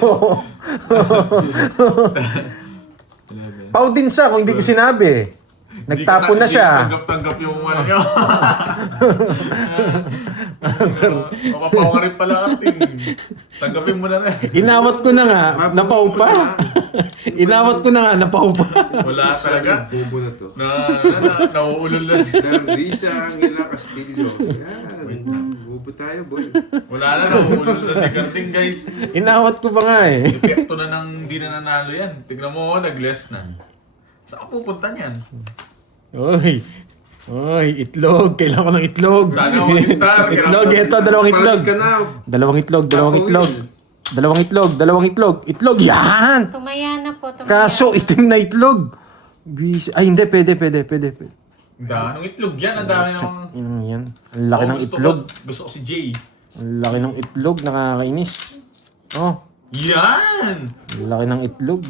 11. Pau din siya kung hindi ko sinabi. Nagtapon na siya. Hindi tanggap-tanggap yung ano nyo. Mapapaw ka rin pala, Artin. Tanggapin mo na rin. Inawat ko na nga, napau pa. Inawat ko na nga, napau pa. Wala talaga. Bubo na to. Nauulol na. Ng Risa Angela Castillo. Yan. Bubo tayo, boy. Wala na, nauulol na si Garding, guys. Inawat ko pa nga eh. Epekto na nang di na nanalo yan. Tignan mo, nag-less na. Saan pupunta niyan? Oy, itlog. Kailangan ko ng itlog. Sana ako mag-star. Itlog, ito, dalawang itlog. Palit ka na. Dalawang itlog, dalawang itlog. Dalawang itlog, dalawang itlog. Itlog, yan! Tumaya na po, tumaya. Kaso, itim na itlog. Ay, hindi, pwede. Anong itlog yan? Ang dami ng... Yan. Ang laki ng itlog. Gusto ko si Jay. Ang laki ng itlog, nakakainis. Oh, Yan! ang laki ng itlog.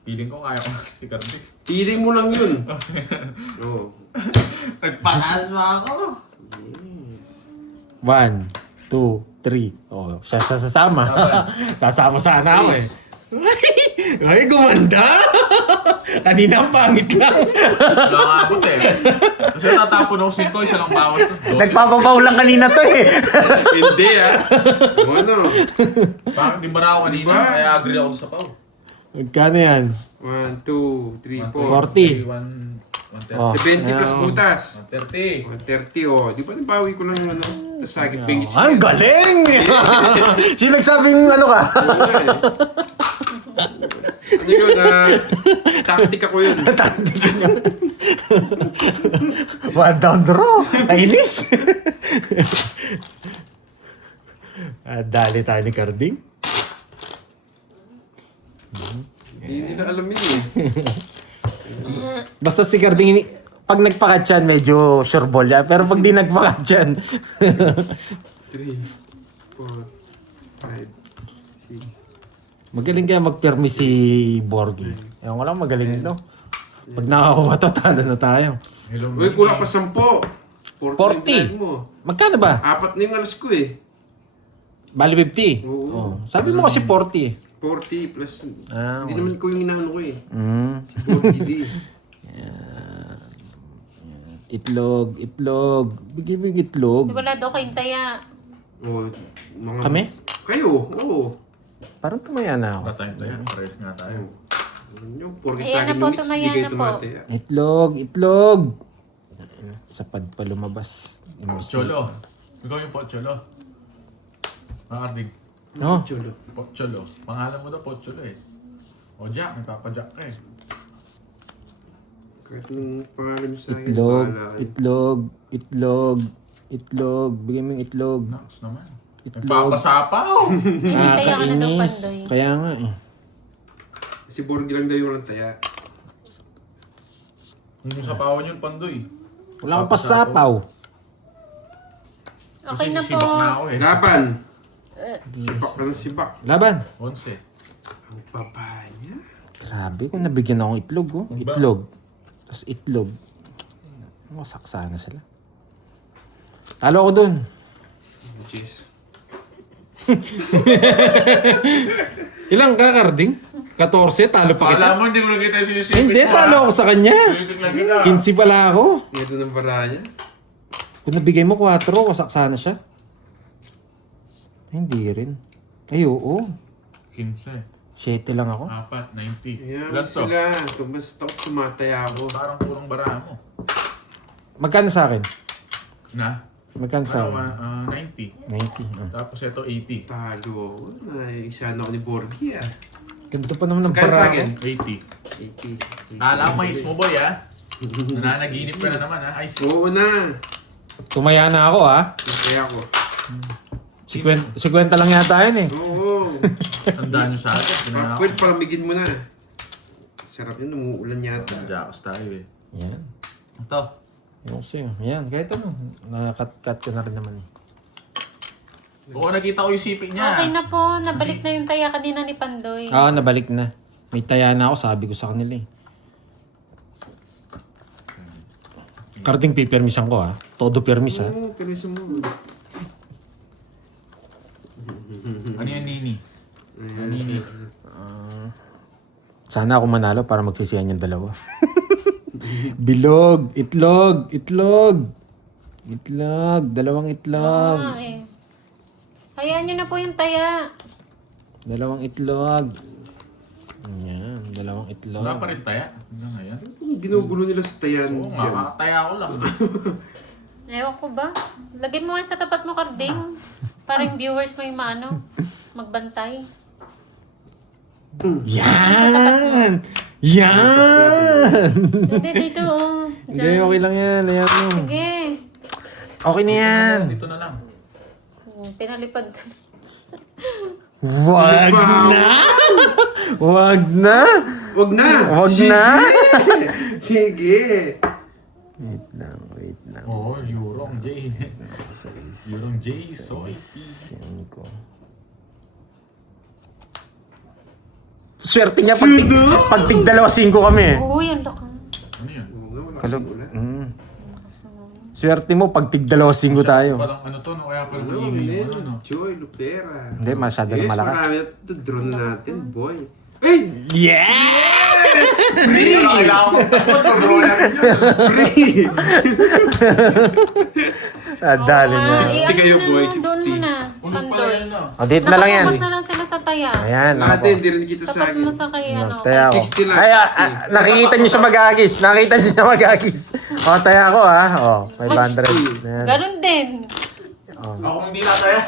Feeling ko kaya ko si Garding. Piling mo lang yun. Oo. Nagpataas pa ako. Yes. 1, 2, 3. Oh, siya sasama. Sasama sana ako eh. Ay, gumanda! Kanina ang pangit lang. Nakakabot eh. Kasi tatapon ako 5, isa lang bawat. Nagpapapaw lang kanina to eh. Hindi ah. Ano? Bakit di ba na ako kanina? Diba? Kaya agree ako sa pao. Magkano yan? 1, 2, 3, 4. 40. 130. Oh. 70 plus butas. 130. 130 oh. Di ba nabawi ko lang yung ano? Tapos sagip pingis. Ang galing! Sino nagsabing ano ka? Ano yun? Taktika ko yun. One down draw. Kainis. Dali tayo ni Carding. Hindi nila alam yun eh. Basta si Carding, pag nagpakatyan, medyo sure ball yan. Pero pag di nagpakatyan, 3, 4, 5, 6. magaling kaya magpermi si Borgie. Ewan ko lang, magaling ito. Pag nakakuha to, talo na tayo. Hello, Uy, kulang pa 10. 40. mo. Magkano ba? 4 na yung alas ko eh. Bali 50. Oo. Oh. Sabi mo kasi 40 eh. 40 plus. Ah, Hindi naman ko yung inaano ko eh. Mm. Si 4GD. Itlog. Bigay itlog. Sigurado kayong taya. Oh, mga... Kami? Kayo, oo. Parang tumaya na ako. Wala tayong tayo. Pares nga tayo. Yung porke Ayan sa akin na po, lumits, tumaya hindi kayo na po. tumate. Itlog. Sapad pa lumabas. Pocholo. Ikaw yung Pocholo. Makarding. Oh. Chulo. Pocholo. Pangalan mo daw Pocholo eh. O Jack, may Papa Jack ka eh. Kahit nung pangalan mo sa akin, Itlog. bahala. Itlog. Bigay mo yung itlog. Naks naman. Itlog. Nagpapasapaw! May taya ka na daw, Kainis. Pandoy. Kaya nga eh. Si Borgi lang daw yung walang taya. Yung sapawan yun, Pandoy. Wala akong pasapaw. Okay Kasi na po. sisibak na ako eh. Laban! Sibak ka ng sibak. Laban. 11. Ang papaya. Grabe kung nabigyan akong itlog oh. Ba? Itlog. Tapos itlog. Masak sana sila. Talo ko dun. Jeez. Ilang ka, Karding? 14, talo pa kita. Kala mo, hindi mo nakita yung sinisipit Hindi, mo, talo ha? ako sa kanya. Sinisipit lang kita. 15 pala ako. Ito ng baraya. Kung nabigay mo 4, wasak sana siya. Ay, hindi rin. Ay, oo. 15. 7 lang ako. 4, 90. Ayan, Ilan to? sila. Basta ako tumataya ako. Parang kurang bara mo. Magkano sa akin? Na? Magkano sa Ano, akin? 90. 90. Tapos ito 80. Talo ako. Naisa na ako ni Borgie ah. Ganito pa naman ang Magkano sa para akin? ako. 80. 80. Kala mo, hits mo boy ha? Nananaginip ka na naman ha? Ay, Oo na. Tumaya na ako, ha? Nataya ako. 50 lang yata yun, eh. Oo. sandaan nyo sa akin. Ginawa ko. Pwede palamigin mo na. Sarap yun, umuulan yata. Jackos tayo eh. Yan. Ito. Yung sa'yo. Yan, kahit ano. Nakakat-cut ko na rin naman, eh. Oo, nakita ko yung sipit niya. Okay na po. Nabalik na yung taya kanina ni Pandoy. Oo, nabalik na. May taya na ako, sabi ko sa kanila, eh. Karding pipermisan ko, ha? Todo permis, ha? Oo, pero isa mo. Ano yan, Nini? Nini. Sana ako manalo para magsisiyan yung dalawa. Bilog, itlog, itlog. Itlog, dalawang itlog. Eh. Hayaan nyo na po yung taya. Dalawang itlog. Yan, dalawang itlog. Wala pa rin taya. Hanggang ngayon. Ginugulo nila sa tayan Oo nga, dyan. kakataya ko lang. Ewan ko ba? Lagay mo nga sa tapat mo, Karding. Para yung viewers mo yung magbantay. Yan! Yan! Hindi, dito oh. Hindi, Diyan. okay lang yan. Ayan mo. Sige. Okay na yan. Dito na lang. Pinalipad. Wag na! Wag na! Wag na! Wag Sige! na! Sige! Wait lang, wait lang. Oo, Eurong J. Eurong J, soy. Yan ko. Swerte nga pag tig 2-5 kami. Uy, ang laki. Ano yun? Oo nga, wala Kalog. kang ulan. Swerte mo pag tig 2-5 tayo. Palang ano to, no? Kaya palang Ano, maingay hindi. mo, no? Joy, Lupera. Hindi, masyado na Yes, malakas. marami na ito. Drone na natin, boy. Hey! Yes! Free! Kailangan mo takot, bro natin yun. Free! Dali Oo na. nga. 60 kayo, ano boy, na, Doon 60. muna, Ulog pala Pandoy. yan, no? O, dito na lang yan. Nakafocus na lang sila sa taya. Ayan, Natin, nakapo. hindi rin kita sa Tapat akin. mo sa kay ano. Taya ako. 60 lang, Ay, 60. nakikita niyo siya mag-agis. Nakita niyo siya mag-agis. O, taya ako, ha. O, 500. Ayan. Ganun din. Ako hindi na kaya.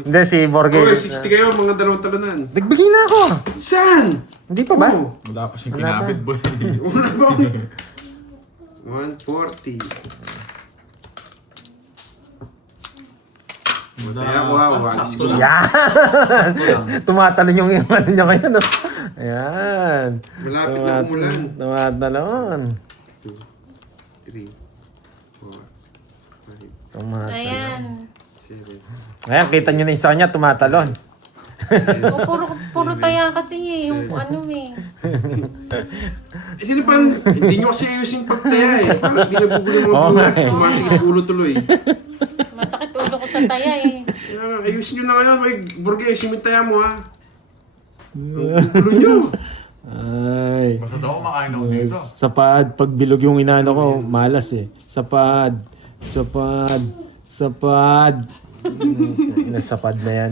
Hindi, si Borge. Boy, 60 kayo, mga dalawang talunan. Nagbigay na ako. Saan? Hindi pa ba? Oh, Wala pa siyang Wala pa. kinapit, boy. wala ba? 140. Kaya ko ha, Sakto 160. lang. Yan! Tumatalon yung ano niya ngayon, no? Ayan. Malapit na umulan. Tumatalon. 3, 4, 5, Tumatalon. Ayan. 7. Ayan, kita niyo na yung isa niya, tumatalon. O, puro taya kasi eh. Yung ano eh. Eh, sino pa, hindi nyo kasi ayusin pagtaya eh. Parang hindi nabugulo mga Oo nga viewers. Sumasigit ulo tuloy. Masakit ulo ko sa taya eh. Kaya nga, ayusin nyo na ngayon. May burge, ayusin mo yung taya mo ha. Ang gulo nyo. Ay. Basta daw kumakain ako dito. Sa pad, pag bilog yung inano ko, malas eh. Sa pad. Sa pad. Sa pad. Nasa pad na yan.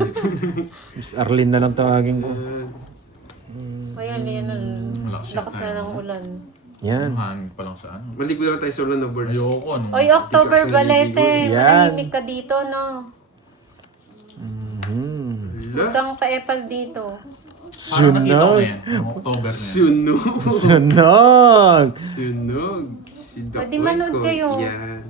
Miss Arlene na lang tawagin ko. Ayan, yan. Malakas Lakas yung na tayo. ng ulan. Yan. Hangin pa lang sa ano. Maligo na lang tayo sa ulan no, birds. Ayoko, ano. Oy, October Hindi ka kasi Balete. Yan. Manahimik ka dito, no? Mhm. Hala, Utang pa-epal dito. Parang nakita ko Sunog. yan. Yung October na yan. sunog. Sunog. Sunog. Si Doc Pwede manood Oiko. kayo. Yan.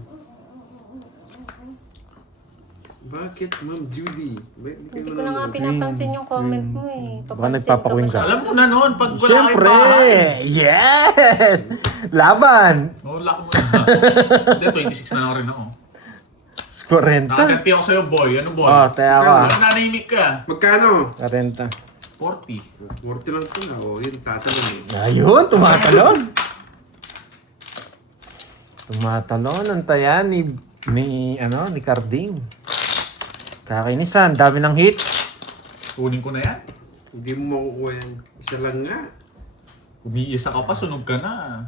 Bakit, Ma'am Judy? Bakit Hindi ko na nga pinapansin yung comment mo eh. Baka nagpapakwing ka. Alam mo na noon, pag wala Siyempre! Yes! Laban! Wala ko muna. Hindi, 26 na lang rin ako. 40. Nakaganti ako sa'yo, boy. Ano, boy? Oh, tayo ako ah. Nanahimik ka. Magkano? 40. 40. 40 lang ito na. O, yun, tatanong eh. Ayun, tumatalon. Tumatalon ang taya ni Ni Carding. Kakinisan, dami ng hit. Kunin ko na yan. Hindi mo makukuha yan. Isa lang nga. Umiisa ka pa, sunog ka na.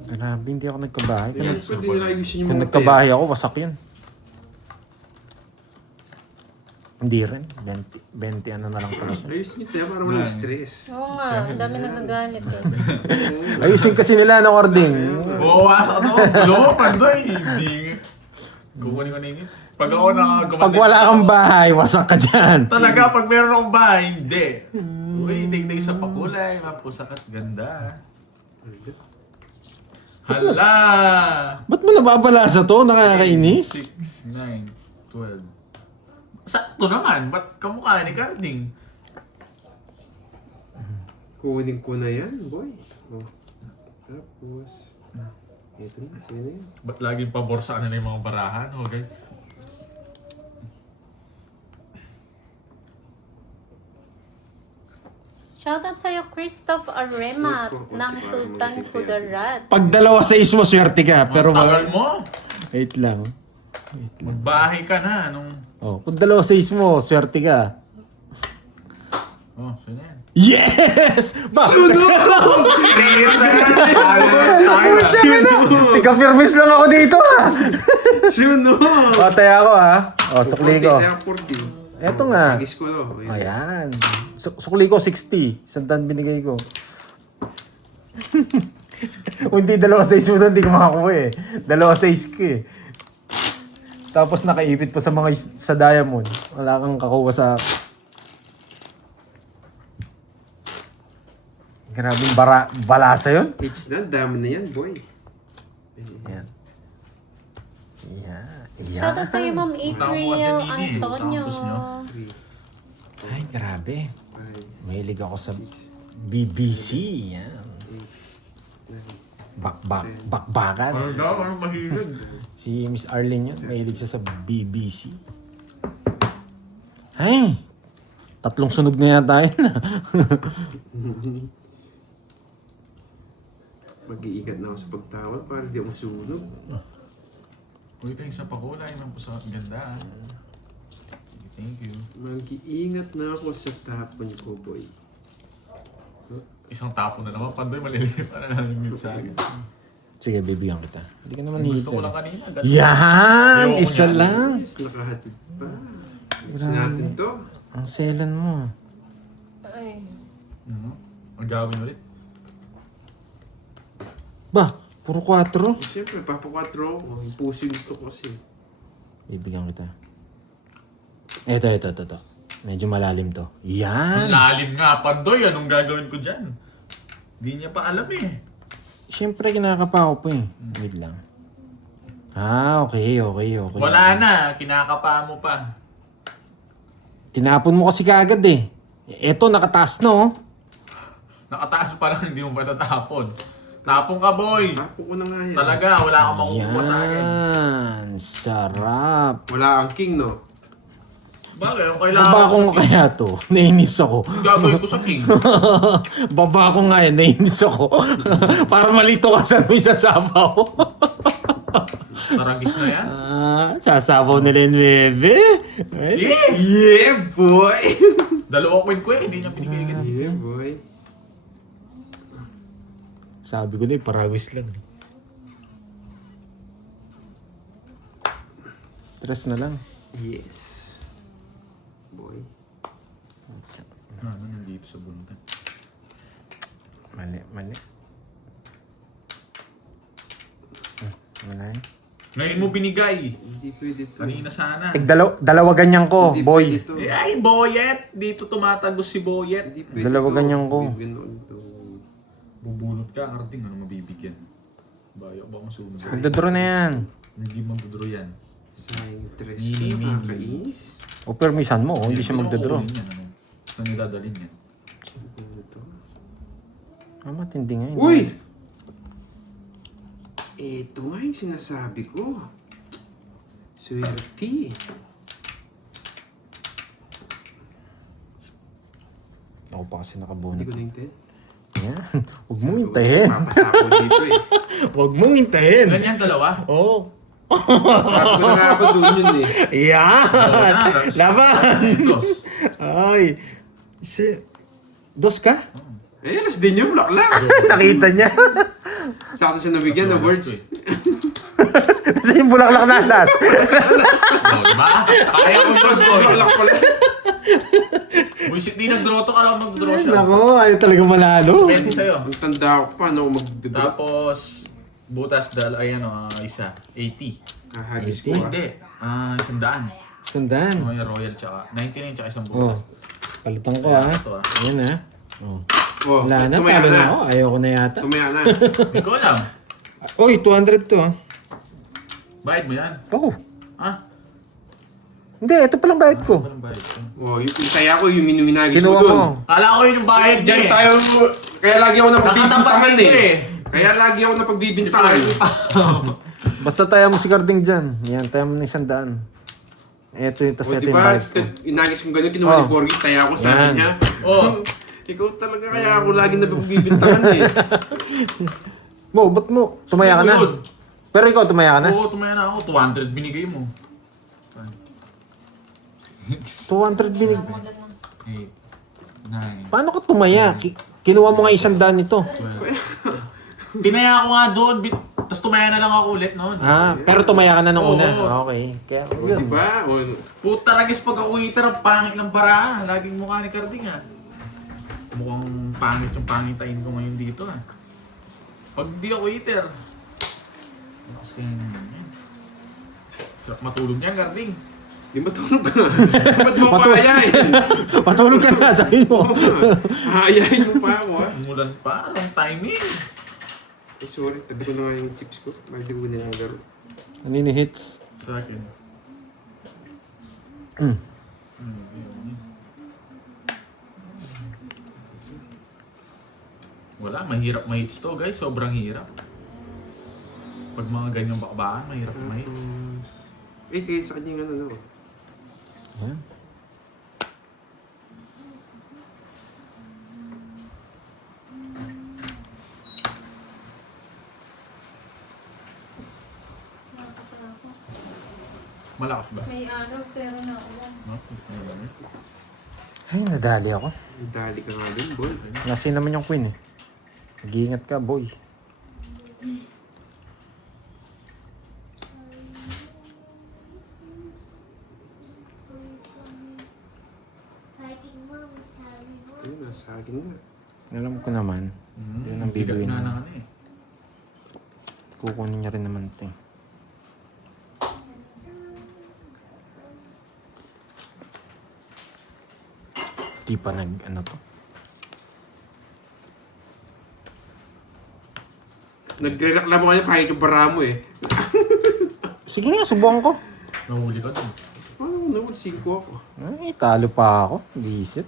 Grabe, hindi ako nagkabahay. Yan, pwede nila ayusin yung Kung mga nagkabahay ako, wasak yun. Hindi rin. 20 ano na lang pala siya. Ayusin nyo tayo para walang stress. Oo nga, ang dami nagagalit eh. Ayusin kasi nila ng Carding. Oo, asa ka to. Gulo, Pandoy. Hindi. Kukunin ko na yung hits. Pag ako nakagumanda. Pag wala kang bahay, wasak ka dyan. Talaga, pag meron akong bahay, hindi. Uy, tignan sa pakulay. Mapusakat, ganda. Hala! Ba't mo nababalasa to? Nakakainis. 6, 9, 12. Sakto naman. Ba't kamukha ni Carding? Kunin ko na yan, boy. Oh. Tapos, ito na, sino yan? Ba't laging pabor sa ano na yung mga barahan? Okay. Shoutout sa'yo, Christoph Aremat ng Sultan Kudarat. Pag 2-6 mo, swerte ka. Pero Ang tagal mo. wait lang. Magbahay ka na. Anong... Oh, pag 2-6 mo, swerte ka. Oh, sino yan? Yes! Ba? Tika firmis lang ako dito ha. Sino? O, tayo ako ha. O, sukli ko. 40. Eto nga. Agis ko no. Ayan. Sukli ko 60. Sandan binigay ko. Kung hindi 2-6 mo doon, hindi ko makakuha eh. 2-6 ka eh. Tapos nakaipit pa sa mga sa diamond. Wala kang kakuha sa... Grabing balasa yun. It's not, dami na yan, boy. Ayan. Ayan. Shoutout sa'yo, Ma'am April Antonio. Tapos nyo. 3, Ay, grabe. 5, Mahilig ako sa BBC. Yan. 8, 9. Bakbakan. Ano daw? Anong mahilig? Si Miss Arlene yun. Mahilig siya sa BBC. Ay! 3 sunog na yata yun. Mag-iingat na ako sa pagtawag para di ako masunog. Uy, tayo sa pakulay. Mapusakat, ganda. Thank you. Mag-iingat na ako sa tapon ko, boy. Isang tapo na naman. Pandoy, maliliit pa na namin yun sa akin. Sige, bibigyan kita. Hindi ka naman Gusto ko lang hihita. kanina. Yan! Ayoko Isa niyan. lang. Yes, nakahatid pa. It's natin to. Ang selan mo. Ay. Ang gawin ulit. Ba, puro 4. Siyempre, Papa 4. Yung puso yung gusto ko kasi. Bibigyan kita. Ito. Medyo malalim to. Ang Yan! lalim nga, Pandoy. Anong gagawin ko dyan? Hindi niya pa alam eh. Siyempre, kinakapa ko pa eh. Wait lang. Ah, okay. Wala na. Kinakapa mo pa. Tinapon mo kasi kaagad eh. Eto, nakataas na oh. Nakataas pa lang, hindi mo pa tatapon. Tapon ka, boy. Tapo ko na nga yan. Talaga, wala kang makukuha sa akin. Yan! Sarap! Wala ang king, no? Bakit? Yung kailangan Baba ko ko nga kaya to. Nainis ako. Yung gagawin ko sa king. Baba ko nga yan. Nainis ako. Para malito ka sa may sasabaw. Taragis na yan. Sasabaw nila yung bebe. Yeah! Yeah, boy! Dalawa queen ko eh. Hindi niya binigay ganun. Yeah, boy. Sabi ko na eh, parawis lang. Tres na lang. Yes. Boy. Ano nandito sa bunta? Mali. Mali. Ngayon mo binigay. Hindi pwede to. Kanina sana. Dalawa ganyan ko, Hindi boy. pwede to. Eh, ay, Boyet! Dito tumatagos si Boyet. Hindi pwede Dalawa to. ganyan ko. Bibigyan ko ito. Bubunot ka, Carding. Ano mabibigyan? Bayo ba akong sunod? Magdodro na yan. Hindi magdodro yan. Sayang tres Mini, ko. mini. Nakakainis. O permisan mo, hindi siya magdodro. Saan niya dadalhin yan? Ano to? Matindi nga yun. Uy! Ito nga yung sinasabi ko. Swerte. Ako pa kasi Hindi nakabunot. ko na hintayin. Yan. Huwag mong hintayin. Papasa ako dito eh. Huwag mong hintayin. Ilan yan? Dalawa? Oo. Sabi ko na nga ako doon yun eh. Yan! Laban! Dos. Ay! Dos ka? Eh, alas din yung bulaklak. Nakita niya. Sakto siya nabigyan ng words. Kasi yung bulaklak na alas. Oh, diba? Kaya ko first boy. Bulaklak pala. Buisit, di nag-draw to, kala ko mag-draw siya. Nako, ayaw talaga manalo. 20 sa'yo. Ang tanda ko pa, ano, mag-drop. Tapos, butas isa. 80. Hagis ko ah. Hindi. 100. Sandaan. Royal tsaka. 99 tsaka isang Oh, butas. palitan ko ha. Ito ah. Ayan ha. Oh. Oh, Wala na, tumaya talo na na. ako. Ayaw ko na yata. Tumaya na. Hindi ko alam. Uy, 200 to ha. Bayad mo yan. Oh. Ah? Hindi, ito palang bayad ko. Walang bayad. Oh, yung saya ko, yung minuminagis Kinuha mo doon. ko. Kala ko yun yung bayad niya Diyan eh. tayo, kaya lagi ako Nakatapat napagbibintangan dito eh. eh. Kaya lagi ako napagbibintangan. Basta tayo mo si Carding dyan. Yan, tayo mo ng 100. Ito yung tas O, ito di yung ba? bayad ko. Inagis mo gano'n, kinuha ni Oh. Borgie, taya ko, sabi Yan. niya. Oh. Ikaw talaga, kaya ako lagi napagbibintangan eh. Mo, ba't mo? Tumaya ka na. Yun. Pero ikaw, tumaya ka na. Oo, tumaya na ako. 200 binigay mo. 200 binig. 8, 9, Paano ka tumaya? Kinuha mo nga 100 nito. 12. Tinaya ko nga doon. Tapos tumaya na lang ako ulit noon. Ah, pero tumaya ka na nung Oo. una. Okay. Kaya O, yun. di ba? O, Puta ragis pag ako waiter, ang pangit ng paraan. Laging mukha ni Carding ah. Mukhang pangit yung pangitain ko ngayon dito ah. Pag di ako waiter. Lakas kaya naman yan. Sarap matulog niya, Carding. di matulog ka. Ba't mo paayain? Patulog ka na, sabi mo. Aayain mo pa ako ah. Umulan pa, long timing. Eh, sorry, tabi ko na nga yung chips ko. Hindi ko na yung laro. Ano yung hits? Sa akin. Wala, mahirap ma-hits to guys. Sobrang hirap. Pag mga ganyang bakbaan, mahirap ma-hits. Tapos, eh, kaya sa kanya yung ano, no? Yan. Malakas ba? May araw pero naulan. No? Ay, nadali ako. Dali ka nga din, boy. Nasi naman yung queen eh. Mag-iingat ka, boy. Ayun, nasa akin na. Alam ko naman. Yun ang bigat bibiyin na mo. ng ano eh. Kukunin niya rin naman ito eh. Di pa ano to. Nagre-reklamo ka niya, pahit yung bara mo eh. Sige nga, subukan ko. Nahuli ka dun. Paano naman, 5 ako. Ay, talo pa ako. Visit.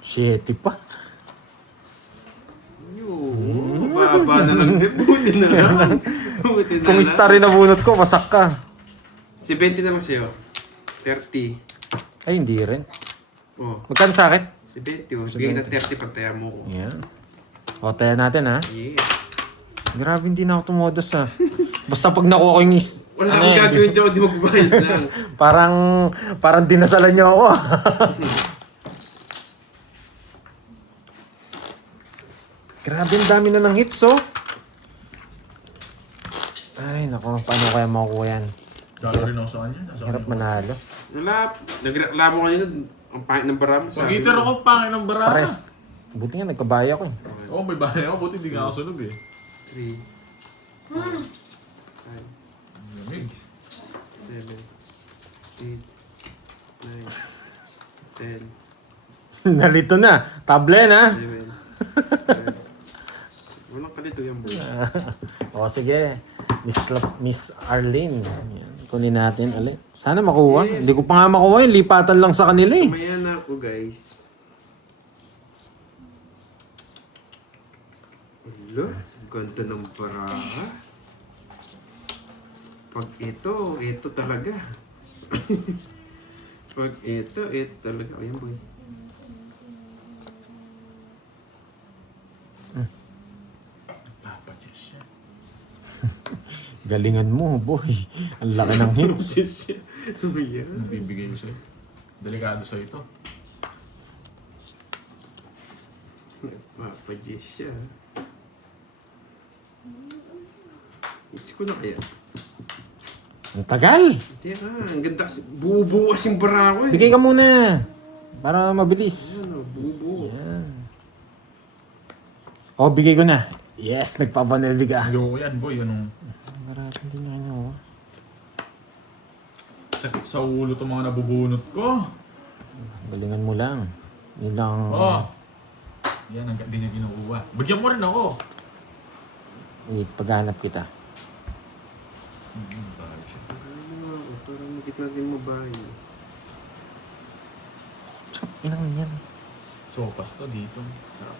7 pa. Yo, mababa na lang. Buti na lang. Buti na Kung lang. star rin nabunot ko, masak ka. Si 20 naman sa'yo. 30. Ay, hindi rin. Oh, Magkano sa akin? si 20. Oh. Si Bigay na 20. 30 pag taya mo ko. Yan. O, tayo natin ha. Yes. Grabe, hindi na ako tumodos ha. Basta pag nakuha ko yung Wala ano akong eh, gagawin dyan, di magbayad lang. parang dinasalan niyo ako. Grabe, ang dami na ng hits oh. Ay, nako, paano kaya makukuha yan? Galo rin ako sa kanya. Nasa Hirap kanya. manalo. Wala, nagreklamo kanina. Ang pangit ng bara mo. Pag heater ako, pangin ng bara. Pares. Buti nga, nagkabaya ko eh. Oo, may bahay ako. Buti di nga ako sunog eh. 3, 5, Lamig. 7, 8, 9, 10, Nalito na. Table na. 11, 12. Walang kalito yan, boy. O sige. Miss Arlene. Yan. Kunin natin ulit. Sana makuha. Hindi ko pa nga makuha yun. Lipatan lang sa kanila eh. Maya na ako, guys. Hello? Ganda ng baraha. Pag ito talaga. Pag ito talaga. Ayan, boy. Papa dyan. siya. Galingan mo, boy. Ang laki ng hits. Ano yan? Ano bibigay ko sa'yo? Delikado sa'yo ito. Mapa-Jess siya. Hits ko na kaya. Ang tagal. Hindi ang ganda kasi. Buo-buo kasing bara ko eh. Bigay ka muna. Para mabilis. Ano, buo-buo. Yan. Oh, bigay ko na. Yes, nagpapanelbig ka. Ayoko yan, boy. Anong Marapin din na ano. sakit sa ulo itong mga nabubunot ko. Galingan mo lang. Yun lang. Oh. Yan, ang hindi niya ginukuha. Bigyan mo rin ako. Wait, paghanap kita. Ano, parang magkit natin mabahay. Tsaka, inang yan. Sopas to dito. Sarap.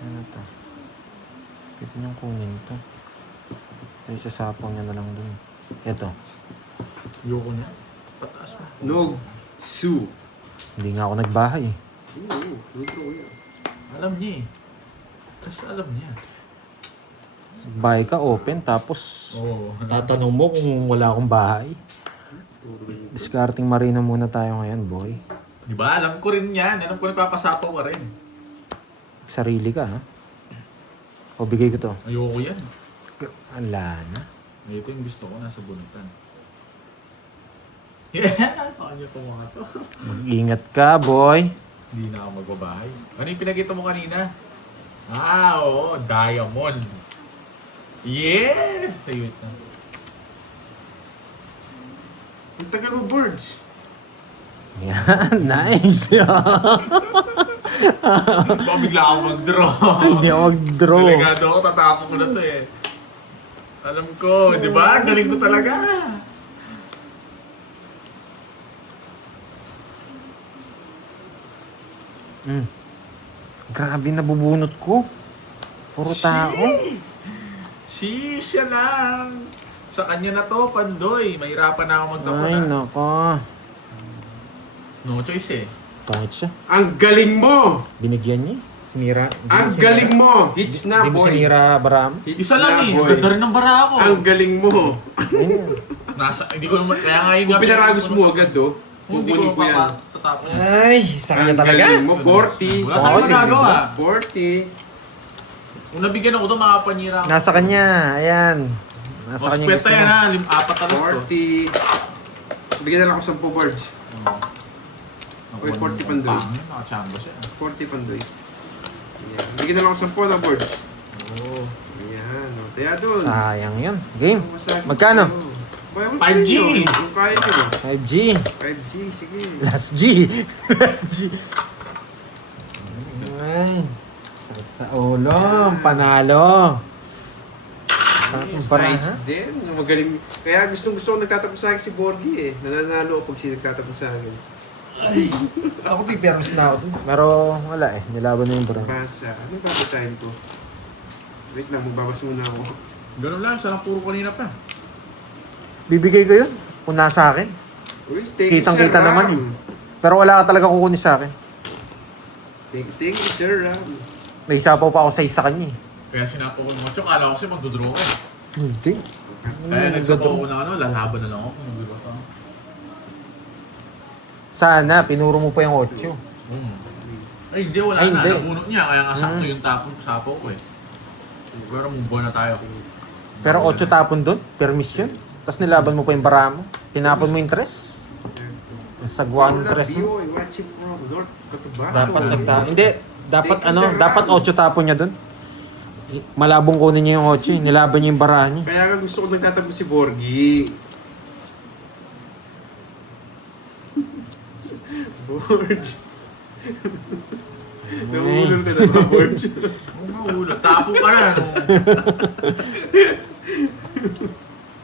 Ano to? Pwede niyang kunin to. Ay, sasapang niya na lang dun. Ito. Ayoko niya. Pataas mo. Nog. Su. Hindi nga ako nagbahay. Oo, luto ko yan. Alam niya eh. Kasi alam niya. Bahay ka, open, tapos Oo. tatanong mo kung wala akong bahay. Puro yun. Discarding marina muna tayo ngayon, boy. Di ba? Alam ko rin yan. Alam ko na papasapaw ka rin. Sarili ka, ha? O, bigay ko to. Ayoko yan. Ala na. Ito yung gusto ko. Nasa bunutan. Yeah! Sa kanya itong mga to. Mag-ingat ka, boy. Hindi na ako magbabahay. Ano yung pinakita mo kanina? Ah, oo. Diamond. Yeah! Sa'yo ito. Ang tagal mo, birds. Yan, nice. Baka bigla ako mag-draw. Hindi ako mag-draw. Delikado ako. Tatapon ko na to eh. Alam ko. Di ba? Galing ko talaga. Grabe nabubunot ko. Puro tao. Siya lang. Sa kanya na to, Pandoy. Mahirapan na ako Ay, magdapon. nako. No choice eh. Pangit siya. Ang galing mo! Binigyan niya. Sinira. Ang galing mo! Hits na, Hindi mo boy! sinira, Baram. Hits Isa lang na, eh. boy. Ganda rin ng bara ako. Ang galing mo! Hindi ko naman, kaya nga Kung pinaragos mo agad, do. Hindi Kukunin ko ko yan. patatapon. Ay, sa kanya Ang talaga. galing mo, 40. Wala tayong magagawa. Plus 40. Kung nabigyan ako ito, makapanira ako. Nasa kanya. Ayan. Nasa kanya yung Ospeta gusto yan mo. ha, 4 talos to. 40. Bigyan na lang ako 10 birds. Uy, 40 Pandoy. Nakachamba siya. 40 Pandoy. Ayan. Bigyan na lang ako 10 na birds. Oo. Ayan. O, taya doon. Sayang yun. Game. Masahe Magkano? kayo. Kaya mo 5G. sa inyo. Kung kaya nyo. 5G. 5G, sige. Last G. Last G. Ay. Sakit sa ulo. Panalo. Nice din. Magaling. Kaya gusto ko nagtatapos sa akin si Borgie eh. Nananalo ako pag siya nagtatapos sa akin. Ako pipermis na ako dun. Pero wala eh. Nilaban na yung bro. Basa. Ano babasahin ko? Wait lang, magbabas muna ako. Ganun lang, siya lang puro kanina pa. Bibigay ko yun. Kung nasa akin. Uy, thank you, Kitang-kita Sir naman Ram. eh. Pero wala ka talaga kukunin sa akin. Thank you, Sir Ram. May isapaw pa ako sa isa kanya eh. Kaya sinapo ko naman. Tsaka kala ko kasi magdodraw ko. Hindi. Kaya nagsabaw ko na lalaban na lang ako kung magdodraw ka. Sana, pinuro mo pa yung 8. Ay, hindi, wala Ay, na. hindi. Nabunot niya, kaya nga sakto yung tapon sapaw ko eh. Pero move on na tayo. Pero 8 tapon doon, permis yun. Tapos nilaban mo pa yung bara mo. Tinapon mo yung tres. Nasagwa ng tres mo. Watching from North Cotabato. Dapat hindi, dapat Thank you, Sir dapat Ram. 8 tapon niya doon. Malabong kunin niya yung 8 eh. Nilaban niya yung bara niya. Kaya nga gusto ko nagtatapos si Borgie. Borge. Nahulol ka na ba, Borge? Mahulog. Tapo ka na. No?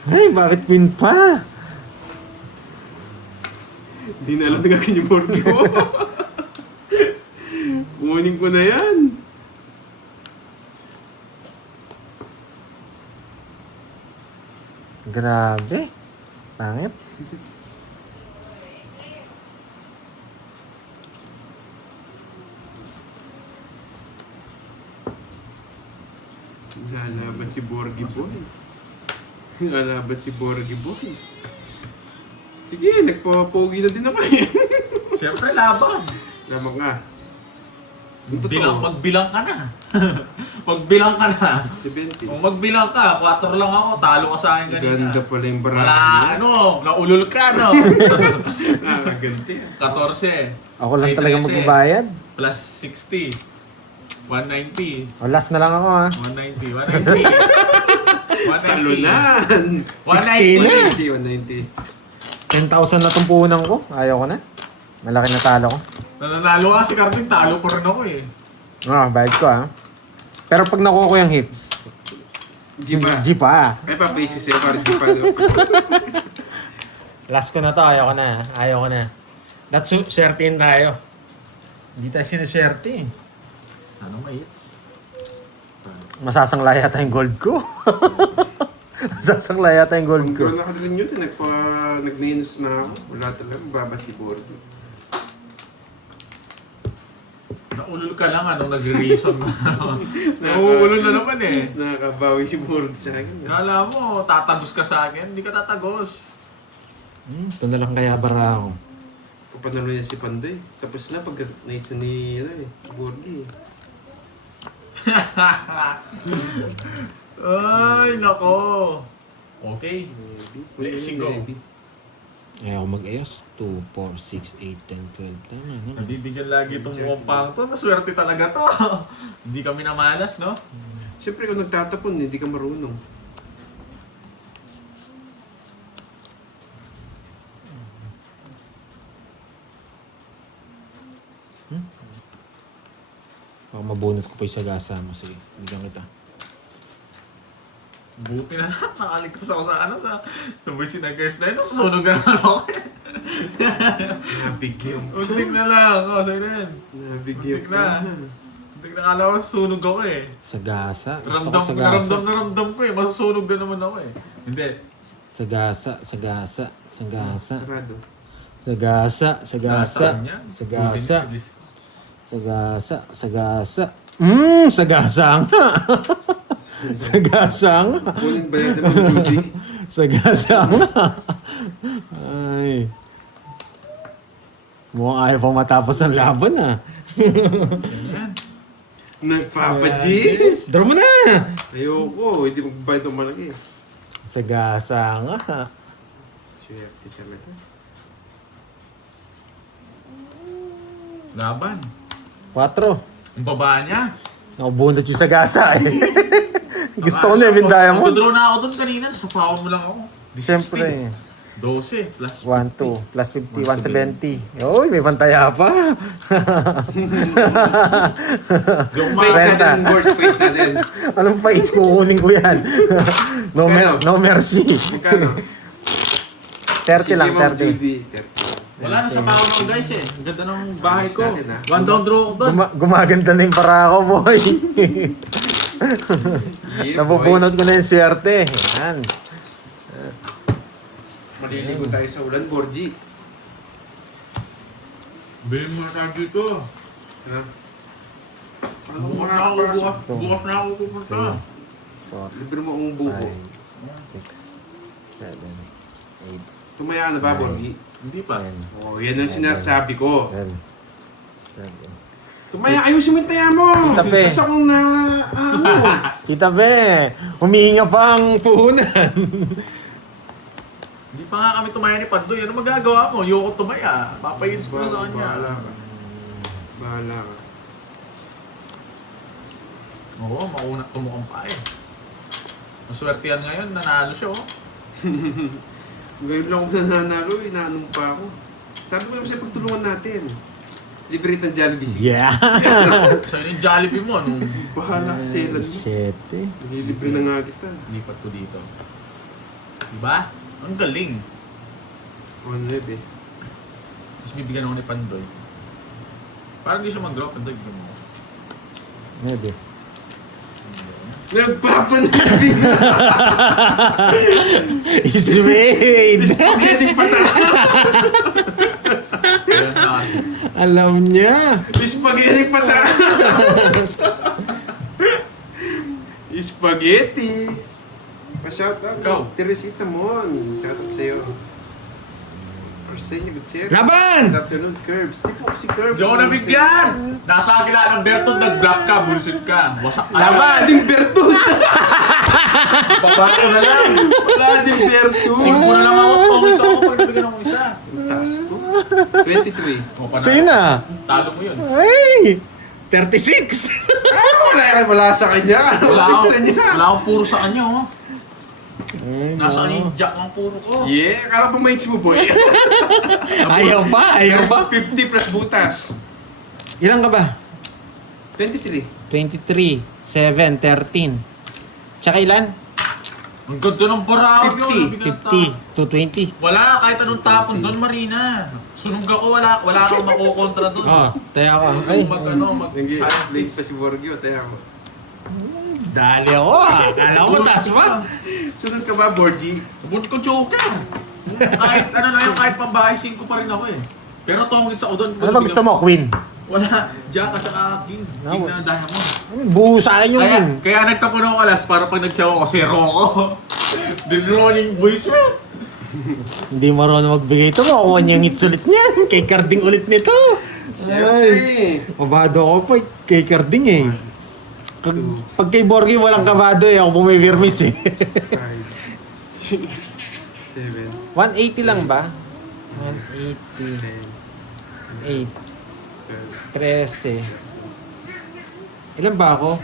Ay, bakit win pa? Hindi na alam na gagawin yung Borgie mo. Kunin ko na yan. Grabe. Pangit. Lalaban si Borgie Boy. Lalaban si Borgie Boy. Sige, nagpapogi na din ako eh. Siyempre, laban. Laman ka. Yung totoo, Magbilang ka na. Magbilang ka na. 70. Kung magbilang ka, 4 lang ako, talo ka sa akin kanina. Ganda pala yung Wala, barako. naulol ka, no? Ganti. 14. Ako lang Ay, talaga 13. magbabayad. Plus 60. 190. O, last na lang ako ha. 190. 190. 190. Talunan! 16 na. 190. 10,000 na itong puhunan ko. Ayaw ko na. Malaki na talo ko. Nananalo ka si Carding, talo pa rin ako eh. Bayad ko ha. Pero pag nakuha ko yung hits, Jipa. G pa. Ay, pa-page sa'yo para si Jipa. Last ko na to. Ayaw ko na. Ayaw ko na. That's swertein tayo. Hindi tayo sinuswerte eh. Ano may hits? Masasangla yata yung gold ko. Masasangla yata yung gold ko. Kung na ka rin yun, nag-minus na ako. Wala talaga, baba si Borgie. Naulol ka lang, anong nag-reason mo? Nauulol na naman eh. Nakakabawi si Borgie sa akin. Kala mo, tatagos ka sa akin, hindi ka tatagos. Ito na lang kaya bara ako. Papanalo niya si Panday. Tapos na pag nights ni Borgie. Ay, nako. Okay. Let's go. Ayaw ko mag-ayos. 2, 4, 6, 8, 10, 12. Tama naman. Nabibigyan lagi itong mukhang to. Naswerte talaga to. Hindi kami namalas, no? Siyempre kung nagtatapon, hindi ka marunong. Baka mabunot ko pa yung sagasa mo. Sige, bigyan kita. Buti na lang. Nakaligtas ako sa ano, sa voice na girls na yun. Nasusunog na lang ako. Nabigyan pa. Untik na lang. O, sa'yo na yan. Nabigyan Untik pa. na. Untik na kala ko nasusunog ako eh. Sagasa. Gusto ko Ramdam sagasa. na ramdam ko eh. Masusunog na naman ako eh. Hindi. Sagasa. Sagasa. Sagasa. Sarado. Sagasa. Sagasa. Nasaan yan? Sagasa. Sagasa. Sagasa. Sagasa nga. Sagasa nga. Kunin ba yan ng Judy? Sagasa nga. Ay. Mukhang ayaw pa matapos ang laban ah. Yan. Nagpapajis! Draw mo na! Ayoko, hindi magbabayad ng malaki. Sagasa nga. Swerte talaga. Laban. 4. Yung baba niya. Nakabunot yung sagasa eh. Gusto ko na yung diamond. Nagdodraw na ako doon kanina. Sapawan mo lang ako. Siyempre. 12 plus 1, 2, plus 50, 170. Uy, may pantaya pa. Yung Face Renta. natin, board face natin. Anong page kukunin ko yan? No mercy. Magkano? 30 lang, Sige, Ma'am 30. Judy. 30. Wala na sa bahay ko guys eh. Ang ganda ng bahay ko. Ayos natin, ha? One down draw ko doon. Gumaganda na yung para ako, boy. Yeah, Napupunot ko na yung swerte. Yan. Maliligo tayo sa ulan, Borgie. Bilhin mo na dito. Ha? Paano Bukas na ako makakapasok? bukas na ako pupunta. 4, Libre mo akong buko. 5, 6, 7, 8, Tumaya ka na ba, Borgie? Hindi pa. 10, Oh, yan ang sinasabi ko. 12, 13. Tumaya, ayusin mo yung taya mo! Tabi. Gusto kong na... Ano? Tita Be, humihinga pa ang puhunan. Hindi pa nga kami tumaya ni Pandoy. Ano magagawa mo? Yoko tumaya. Papayins ko na sa kanya. Bahala ka. Bahala ka. Oo, mauna tumukang pa eh. Maswerte yan ngayon. Nanalo siya oh. Ngayon lang ako nananalo, inaanong pa ako. Sabi ko naman siya, pagtulungan natin. Libre ng Jollibee. Sige. Yeah. Sa'yo yung Jollibee mo. Anong Bahala ka, selan mo. Shit eh. Nililibre na nga kita. lipat ko dito? Diba? Ang galing. Ano eh. Tapos bibigyan ako ni Pandoy. Parang di siya mag-drop. Pandoy, bigyan mo. Maybe. Nagpapanabing! It's made! Spaghetti pataas! Ayan na. Alam niya. Spaghetti pataas! Spaghetti! Pa-shoutout Ikaw. mo. Teresita Mon. Shoutout sa'yo. Arsenio Gutierrez. Laban! Good afternoon, Curbs. Di po si Curbs. Di ako nabigyan! Nasa akin ng Berton, nag-block ka, bullshit ka. Wasak ka. Laban! Ding Bertun! Baba ko na lang. Wala ding Bertun! 5 na lang ako. Pawis ako pag nabigyan ako isa. Ang taas ko. 23. O, panalo. Sa'yo na. Talo mo yun. Ay! 36! Wala sa kanya. Wala Gusto akong, niya. wala akong puro sa kanya, oh. Ay, Nasaan no. yung jack ng puro ko? Yeah, akala pa mates mo, boy. Ayaw pa, ayaw pa. 50 plus butas. Ilan ka ba? 23. 23, 7, 13. Tsaka ilan? Ang ganda ng barao 50. 50, 220. Wala, kahit anong tapon doon, Marina. Sunog ako, wala akong makukontra doon. Oh, taya ka. Ay, Late pa si Borgio, tayo mo. dali ako ah. Kala ko taas pa. Sunod ka ba, Borgie? Subot ko joker. Kahit ano na yun, kahit pambahay, 5 pa rin ako eh. Pero tungkol sa udon. Ano ba gusto mo, Queen? Wala, jack at saka king. King na diamond. Buo sa akin yung Kaya, king. kaya nagtapon ako alas para pag nag-chow ako, zero ako. Dinroning boys mo. Hindi marunong magbigay ito. Makuha niya yung hits ulit niyan. Kay Carding ulit nito. Siyempre. Kabado ako pa kay Carding eh. Pag kay Borgie walang kabado eh. Ako bumivirmis eh. 5, 7, 180 lang ba? 180. 10, 8. 13. Ilan ba ako?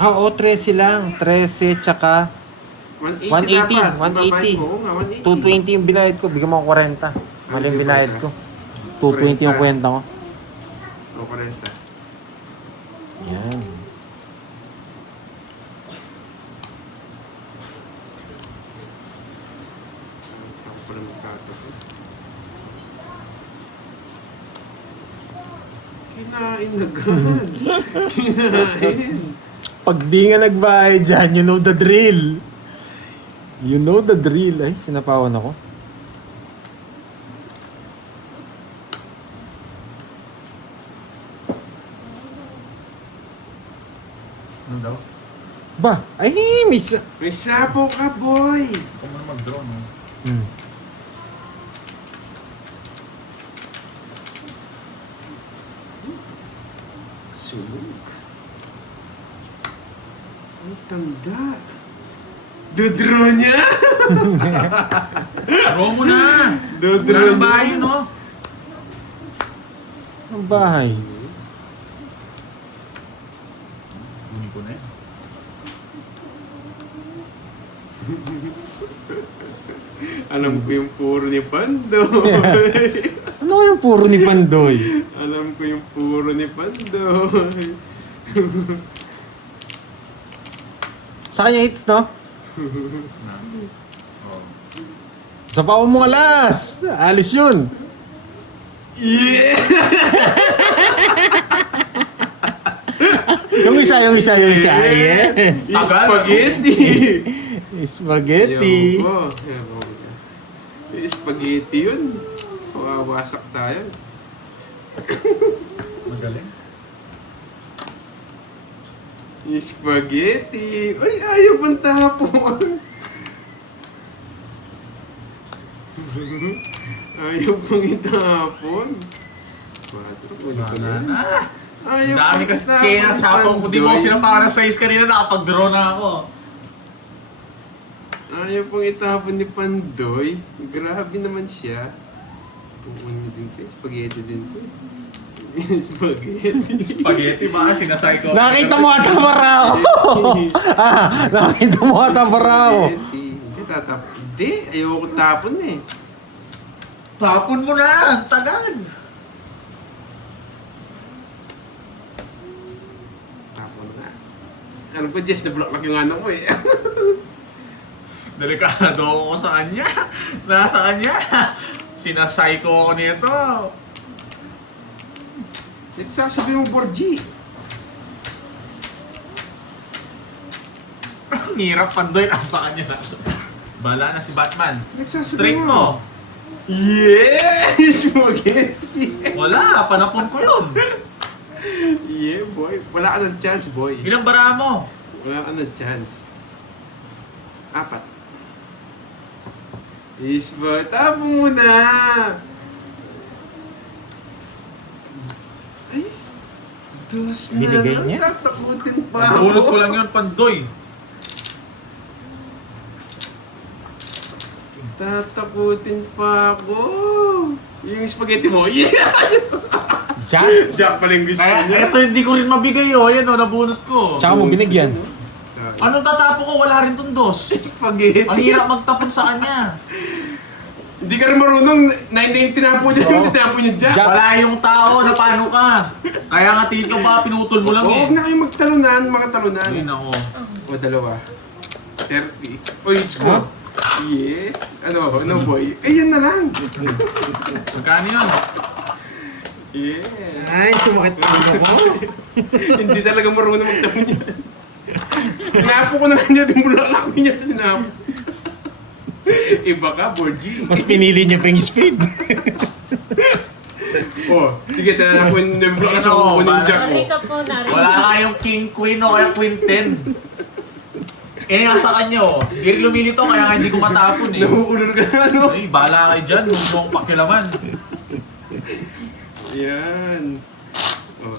Ah, oo, 13 lang. 13 tsaka 180 180. 180. Oo nga, 180. 220 yung binayad ko. Bigyan mo ako 40. Mali yung binayad ko. 220 yung kwenta ko. O, 40. Yan. Ako pala magkatapos. Kinain agad. Kinain. Pag di nga nagbayad dyan, you know the drill. You know the drill. Ay, sinapawan ako. Ano daw? Ba? Ay, miss. May sapo ka, boy. Kung ano mag-draw, no? Hmm. Sunog. Ang tanda. Dodraw niya? Draw mo na! Dodraw Wala niya. nang bahay, no? Ang bahay. Huni ko na yan. Alam ko yung puro ni Pando. Ano yung puro ni Pandoy? Alam ko yung puro ni Pandoy. Sa kanya hits, no? Na. Oh. Sa pao mo alas! Alis yun! Yeah! Yung isa. Yes! Spaghetti! Spaghetti! Ewan ko. Spaghetti yun. Wawasak tayo. Magaling. Spaghetti! Uy, ayaw pang tapon! Ayaw pang itapon. Wala na. Ayaw Ang dami pang kasi itapon kaya ni sa ako. Kung di mo Pandoy. sinapakan ng size kanina, nakapag-draw na ako. Ayaw pang itapon ni Pandoy. Grabe naman siya. Tuon niya din ko. Spaghetti din ko. Spaghetti. Spaghetti ba? Sinasay ko. Nakita mo ata para ako! Nakita mo ata para ako! Spaghetti. Hindi, tatapon. Hindi, ayoko tapon eh. Tapon mo na! Ang tagal! Tapon na. Ano pa, Jess, na-block lang yung ano ko eh. Delikado ako sa kanya. Nasa kanya. Sinasay ko ako nito. Ito sasabi mo, Borgie. Ang hirap Pandoy. Nasa kanya na. Bala na si Batman. Nagsasabi Straight mo. Yes! Spaghetti! Wala. Panapon ko yun. Yeah, boy. Wala ka ng chance, boy. Ilang bara mo? Wala ka ng chance. 4. Isbo, tapo muna! Ay! 2 na. Binigay niya? Tatakutin pa ako. Nabunot ko lang yun, Pandoy. Tatakutin pa ako. Yung spaghetti mo, yeah! Jack? Jack pala yung gusto Kaya niya. ito hindi ko rin mabigay oh. Ayan oh, nabunot ko. Tsaka mo binigyan. Anong tatapo ko? Wala rin tong dos. Spaghetti. Ang hirap magtapon sa kanya. Hindi ka rin marunong. 9 tinapo dyan, yung tinapo niya Jack. Jack. Wala yung tao na paano ka. Kaya nga tingin ko baka pinutol mo lang eh. Huwag na kayo magtalunan, mga talunan. Ayun ako. O, 2. 30. Oh, it's good. Yes. Ano boy? Eh, yan na lang. Magkano yun? Yeah. Ay, sumakit pa ako. Hindi talaga marunong magtapon yan. Tinapo ko na lang niya, dimulak niya. Tinapo. Iba ka, Borgie. Mas pinili niya pa yung speed. Oh, sige, tinapon niya. Baka sa Ano, kukunin ba- Jack mo. Recap mo na. Wala kayong king, queen o kaya queen 10. Eh nga sa kanya oh. Giri lumilito kaya nga hindi ko matapon eh. Nahuulor ka na, ano? Ay, bahala kayo dyan. Huwag mo akong pakilaman. Yan. Oh.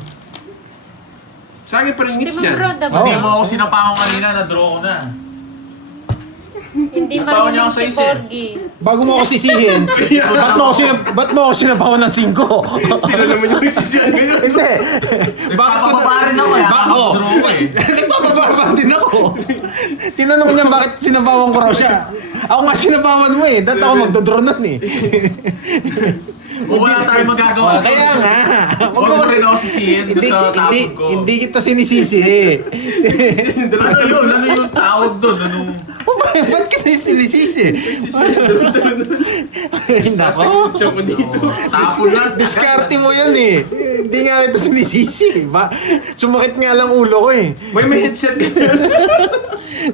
Sa akin pa rin Si hits Ma'am yan. Roda ba? Hindi mo ako sinapakan kanina, na-draw ko na. Hindi Nabawan niya marunong ako sa si isa. Borgie. Bago mo ako sisihin, ba't mo ako sinabawan ng 5? Sino naman yung nagsisiyan ngayon? Hindi. Bakit ko Nagpapababa rin ako eh. Oo. Draw ko eh. Nagpapababa din ako. Tinanong niya bakit sinabawan ko raw siya. Ako nga sinabawan mo eh. Dahil ako magdodraw nun eh. O wala tayong magagawa. Kaya nga. Huwag mo rin ako sisihin doon sa tapon ko. Hindi kita sinisisi eh. Ano yun? Ano yung tawag doon? Anong... Ba't kita sinisisi? Ay, nako. Siya ko dito. Tapon na. Diskarte mo yan eh. Hindi nga ito sinisisi. Sumakit nga lang ulo ko eh. May headset ka na.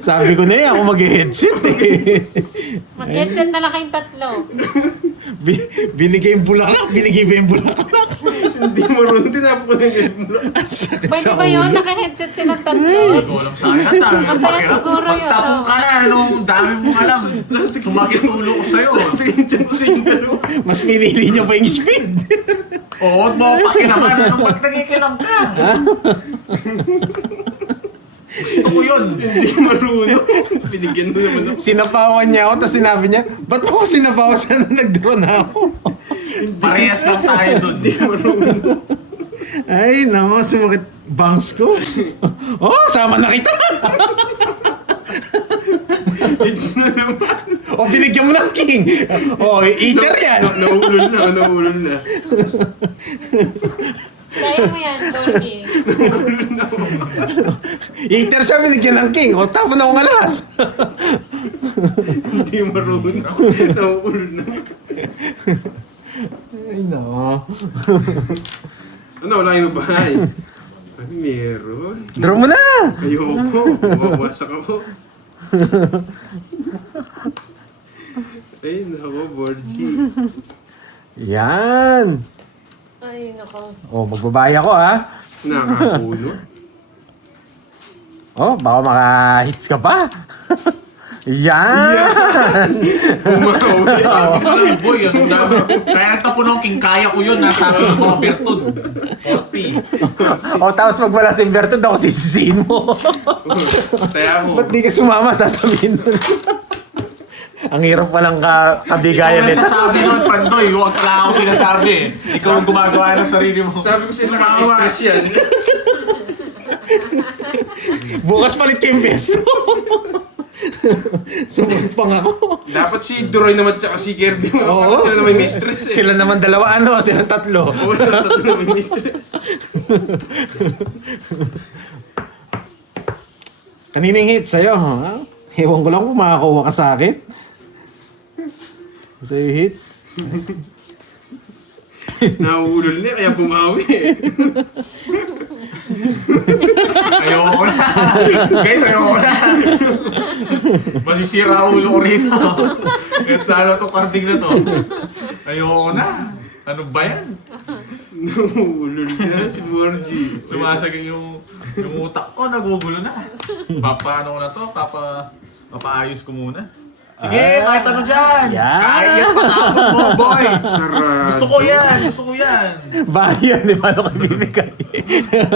Sabi ko na eh, ako mag-headset eh. Mag-headset na lang kayong 3. Binigay yung bulaklak, binigay ba yung bulaklak? Hindi marunong, tinapo ko na yung mo. Ang sakit Pwede sa ba yun? ulo. Naka-headset silang 3? Hindi ko alam sa akin. Ang dami mong Masaya pakirap. siguro yun. Magtapong ka na. Anong dami mong alam. Sumakit ulo ko sa'yo. Sige, dyan ko sa yung dalawa. Mas pinili niya pa yung speed. Oo, huwag mo ako pakinaman. Anong ba't nagikilam ka? Gusto ko yun. Hindi marunong. Binigyan mo naman ako. Sinapawan niya ako, tapos sinabi niya, ba't mo ako sinapawan siya na nag-draw na ako? Parehas lang tayo doon. Hindi marunong. Ay, nako, sumakit bangs ko. Oh, sama na kita. It's na naman. O, binigyan mo ng king. O, eater yan. Nauulol na. Kaya mo yan, Borgie. Eater siya, binigyan ng king. O, tapon akong alas. Hindi marunong. Nauulol na. Ay, nako. Ano, wala kayong bahay? Ay, meron. Draw mo na. Ayoko. Mawasak ako. Ay, nako, Borgie. Yan. Ay, nako. O, magbabaya ako ha. Nakapuno. Oh, baka maka-hits ka pa. Yan! Umawi. Alam boy, anong dami. Kaya nagtapon ako king kaya ko yun. Nasabi ng mga Bertud. 40. O, tapos pag wala si Bertod, ako sisisihin mo. Kaya ako. Ba't di ka sumama? Sasabihin nun. Ang hirap palang kabigayan Ikaw nito. nagsasabi nun, Pandoy. Huwag ka lang ako sinasabi. Ikaw ang gumagawa ng sarili mo. Sabi ko sa'yo, nakaka-stress yan. Bukas palit yung beso. Sumunod pang ako. Dapat si Duroy naman tsaka si Kirby. Oo. Sila naman may stress eh. Sila naman dalawa, ano? Sila tatlo. Oo, tatlo naman may stress. Kaninang hit sa'yo, ha? Ewan ko lang kung makakuha ka sa akin. Sa'yo hits. Nauulol niya, kaya bumawi eh. Ayoko na. Guys, ayoko na. Masisira ulo ko rito. Ito ano to, karding na to. Ayoko na. Ano ba yan? Nahulol na si Borgie. Sumasaging yung utak ko, nagugulo na. Papaano ko na to? Papaayos ko muna. Sige, kahit ano dyan! Yan. Kahit patapon mo, boy! Sarado. Gusto ko yan! Bayan, di paano ko ibibigay?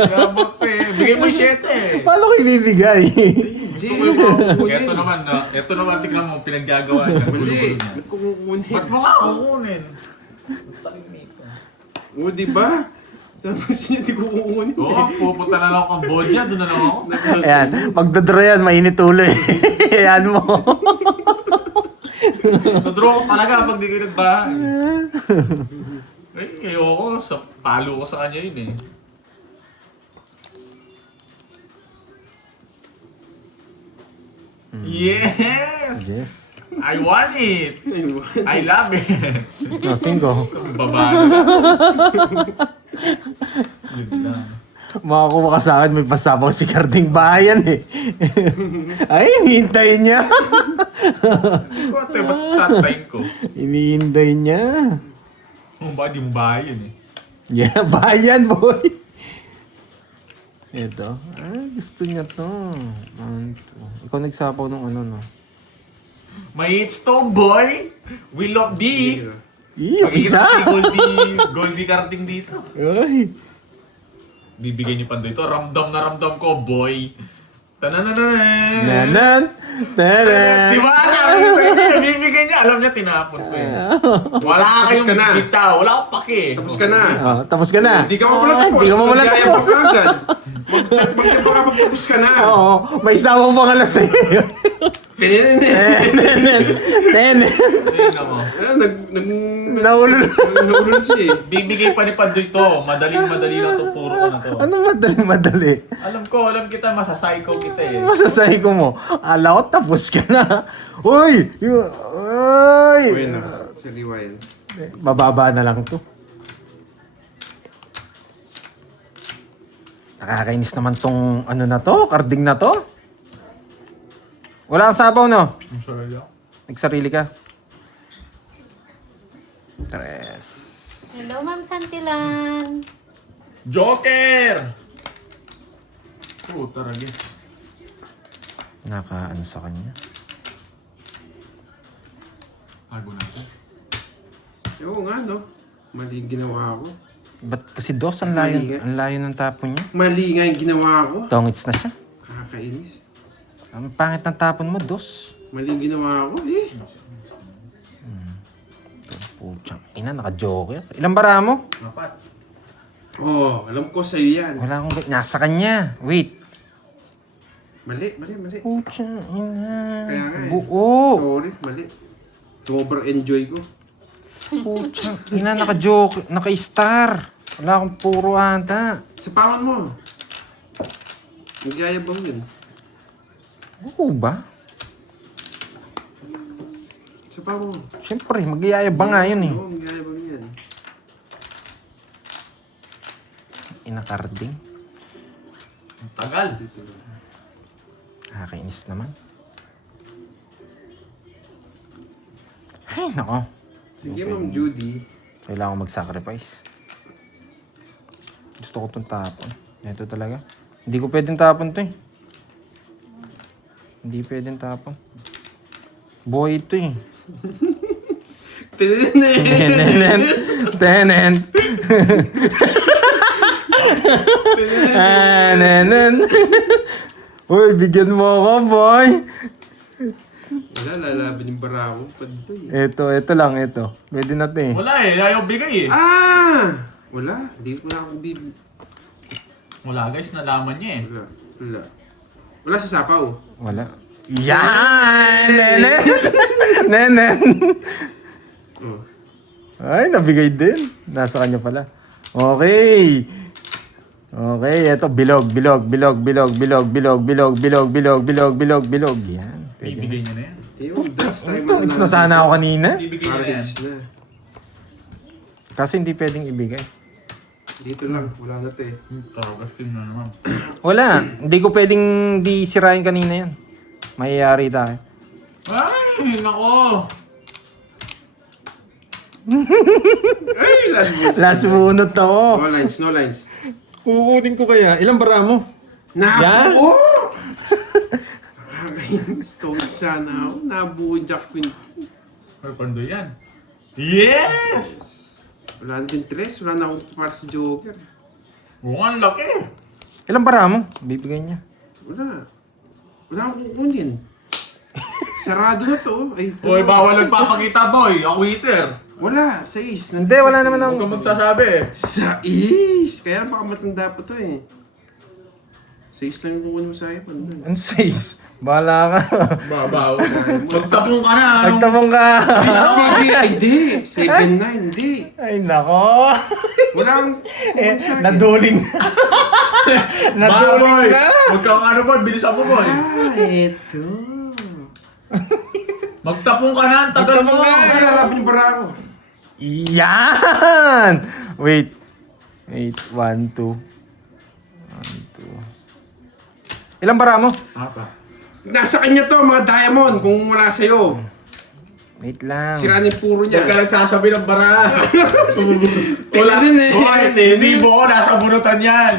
Gabot pa eh. Bigay mo 7. Paano ko ibibigay? Gusto ko yung mga Ito naman, tignan mo, pinaggagawa niya. Mali. Ba't ko kukunin? Ba't mo nga kukunin? O, diba? Sabi ko sa inyo, di ko kukunin. Oo, pupunta na lang ako Cambodia, doon na lang ako. Ayan, magdodraw yan, mainit ulo eh. Ayan mo. Nadraw ko talaga pag di kayo nagbahay. Ay, ayoko. Palo ko sa kanya yun eh. Yes! Yes. I want it! I love it! Oh, 5. Baba na. Yun lang. Makakuha ka sa akin, may pasapaw si Carding Bayan eh. Ay, hinihintay niya. Hindi ko ate, ba't tatayin ko? Hinihintay niya. Kung ba yung bayan eh. Yeah, Bayan boy. Ito. Gusto niya to. Ikaw nagsapaw nung ano, no? May hits to, boy! We love D! Yung isa. Si Goldie Carding dito. Ay. Bibigyan niyo pa dito. Ramdam na ramdam ko, boy. Tanananan! Nanan. Tanan. Di ba? Sabi ko sa inyo, bibigyan niya. Alam niya, tinapon ko eh. Wala Tapos ka na. kayong bitaw. Wala akong pake. Tapos ka na. Oh, tapos ka na. Hindi ka pa pala tapos. Hindi ka pa pala Magyayabang tapos. ka agad. Magtapos ka magtapos ka na. Oo, may isang pangalan sa'yo. Tininin. Tenen. Tingnan mo. Nahulol. Nahulol siya eh. Bibigay pa ni Pandoy to. Madaling-madali lang to. Turo ko na to. Ano madali? Alam kita. Masasayko kita eh. Ano masasabi ko mo? Ala ko, tapos ka na. Uy! Uy! Uy, sariwa yan. Mababa na lang to. Nakakainis naman tong ano na to, carding na to. Wala kang sabaw, no? Ang sorry ako. Nagsarili ka. 3. Hello, Ma'am Santilan. Joker! Puta ragi. Nakaano sa kanya. Tago natin. Oo nga, no? Mali yung ginawa ko. Ba't kasi dos, ang layo ng tapon niya. Mali nga yung ginawa ko. Tongits na siya. Kakainis. Ang pangit ng tapon mo, dos. Mali yung ginawa ko eh. Putsang ina, naka-joker. Ilang bara mo? 4. Oo, alam ko sa'yo yan. Wala akong nasa kanya. Wait. Mali. Putsang ina. Kaya nga eh. Buo. Sorry, mali. Sobrang enjoy ko. Putsang ina, naka-joker. Naka-star. Wala akong puro ata. Sapawan mo. Magyayabang yun. Oo ba? Sapawan mo. Siyempre, magyayabang nga yun eh. Oo, magyayabang yan. Inakarding. Ang tagal. Nakakainis naman. Ay, nako. Sige, Ma'am Judy. Kailangan ko mag-sacrifice. Gusto ko itong tapon. Ito talaga. Hindi ko pwedeng tapon to eh. Hindi pwedeng tapon. Boy ito eh. Tenen. Tenen. Tenen. Uy, bigyan mo ako, boy. Wala, lalaban yung bara ko. Pantoy. Ito lang, ito. Pwede na ito eh. Wala eh. Ayaw bigay eh. Wala. Hindi ko na akong Wala guys. Nalaman niya eh. Wala. Wala sa sapaw. Wala. Yan! Nenen! Nenen! Oh. Ay, nabigay din. Nasa kanya pala. Okay. Okay, eto bilog. Yan. Pwede. Bibigay niya na yan. Yung dust time Ito, it's na sana ako kanina. Bibigay niya Para na yan. hits na. Kaso hindi pwedeng ibigay. Dito lang. Wala na to eh. Taragas din na naman. Wala. Hindi ko pwedeng di sirain kanina yan. Mayayari tayo. Ay, nako. Ay, last bunot. Last bunot ako. No lines, no lines. Kukunin ko kaya. Ilang bara mo? Yan? Nabuo! Nakakainis to. Sana ako. Nabuo Jack Queen. Ay, pando yan. Yes! Wala na din tres. Wala na akong para sa Joker. Oo, ang laki. Ilang bara mo? Bibigay niya. Wala. Wala akong kukunin. Sarado na to. Ay, ito. Boy, bawal nagpapakita, boy. Ako waiter. Wala. 6. Hindi, wala naman Huwag ka ang... magsasabi. 6! Kaya baka matanda pa to eh. 6 lang yung kukunin mo sa akin. Pando. Ano 6? Bahala ka. Babaw. Magtapong ka na. Anong... Nagtabong ka. Hindi. 7-9. Hindi. Ay, nako. Wala akong Eh, kukunin sa akin. naduling. Naduling boy. ka. Huwag kang ano, boy. Bilisan mo, boy. Eto. Magtapong ka na. Ang tagal mo. Magtapong ka. Ay, lalapin yung bara ko. Yan! Wait. 1, 2. Ilang bara mo? Apa. Nasa kanya to, mga diamond, kung wala sa'yo. Wait lang. Sira na yung puro Huwag ka niya. nagsasabi ng bara. Wala din eh. Boy, hindi mo. Nasa bunutan yan.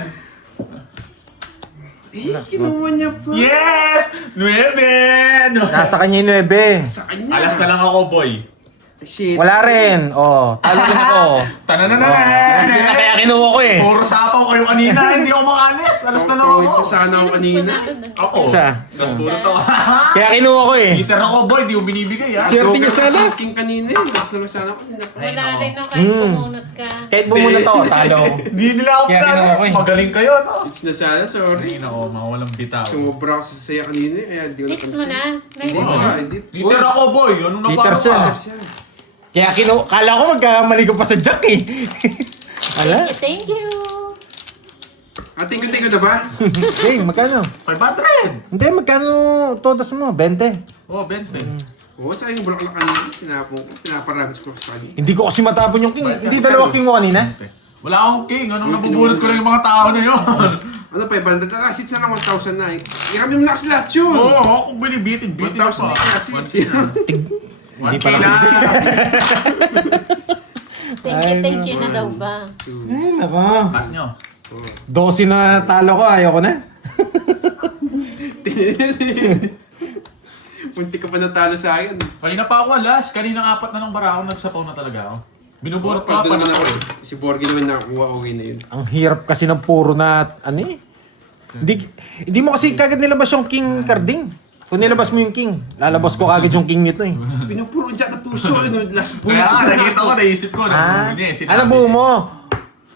Eh, kinuha niya pa. Yes! 9! Nasa kanya yung 9. Sa kanya. Alas na lang ako, boy. Shit. Wala rin. Oh, talo din ako. Tananananan! Kaya kinuha ko eh. Puro sapaw kayo kanina, hindi ako makalis. Alas na lang ako. Points na sana ako kanina. Ako. Siya. Nagpulot ako. Kaya kinuha ko eh. Peter ako, boy. Di mo binibigay, ha? Swerte niya sa alas. King kanina eh. Mas naman sana ako. Wala rin no, kahit pumunot ka. Kahit bumunot ako, talo. Hindi nila ako Kaya kinuha ko pinalis. eh. Magaling kayo, no? It's na sana, sorry. Ay, nako, mga walang bitaw. Sumobra ako sa saya kanina eh. Kaya di ko Tips mo na. Nice Wow. mo. Hindi. Peter ako, boy. Anong Peter naparo siya. ka? Siya. Kaya kinuha, kala ko magkakamali ko pa sa Jack eh. Ala? Thank you. Tingko na ba? Hey, magkano? 500! Hindi, magkano todas mo? 20. Oh, 20. Oo, sa akin yung bulaklak kanina. Tinapon ko. Pinaparabis ko sa kanya. Hindi ko kasi matapon yung king. Bakit? Hindi dalawa king mo kanina? Wala akong king. Anong nabubulot ko lang yung mga tao na yun? Ano, 500? Ah, seats na lang 1,000 na eh. Irami mo na kasi lahat yun. Oo, ako binibitin. Bitin 1,000 pa. na kasi. Hindi 1K pala. na. Thank you na daw ba? Ay, nako. Cut nyo. 12 na talo ko, ayoko na. Punti ka pa natalo sa akin. Kanina pa ako alas. Kanina 4 na lang bara ako. Nagsapaw na talaga ako. Binubulot ko Pwede pa naman na ako eh. Si Borgie naman nakakuha, okay na yun. Ang hirap kasi ng puro na, ano eh. Hindi mo kasi kagad nilabas yung king carding. Kung nilabas mo yung king, lalabas ko kagad yung king nito eh. Pinupuro dyan na puso. Last bullet. Kaya nga, nakita ko, naisip ko. Ah, Nabubuhin eh. ano buo mo?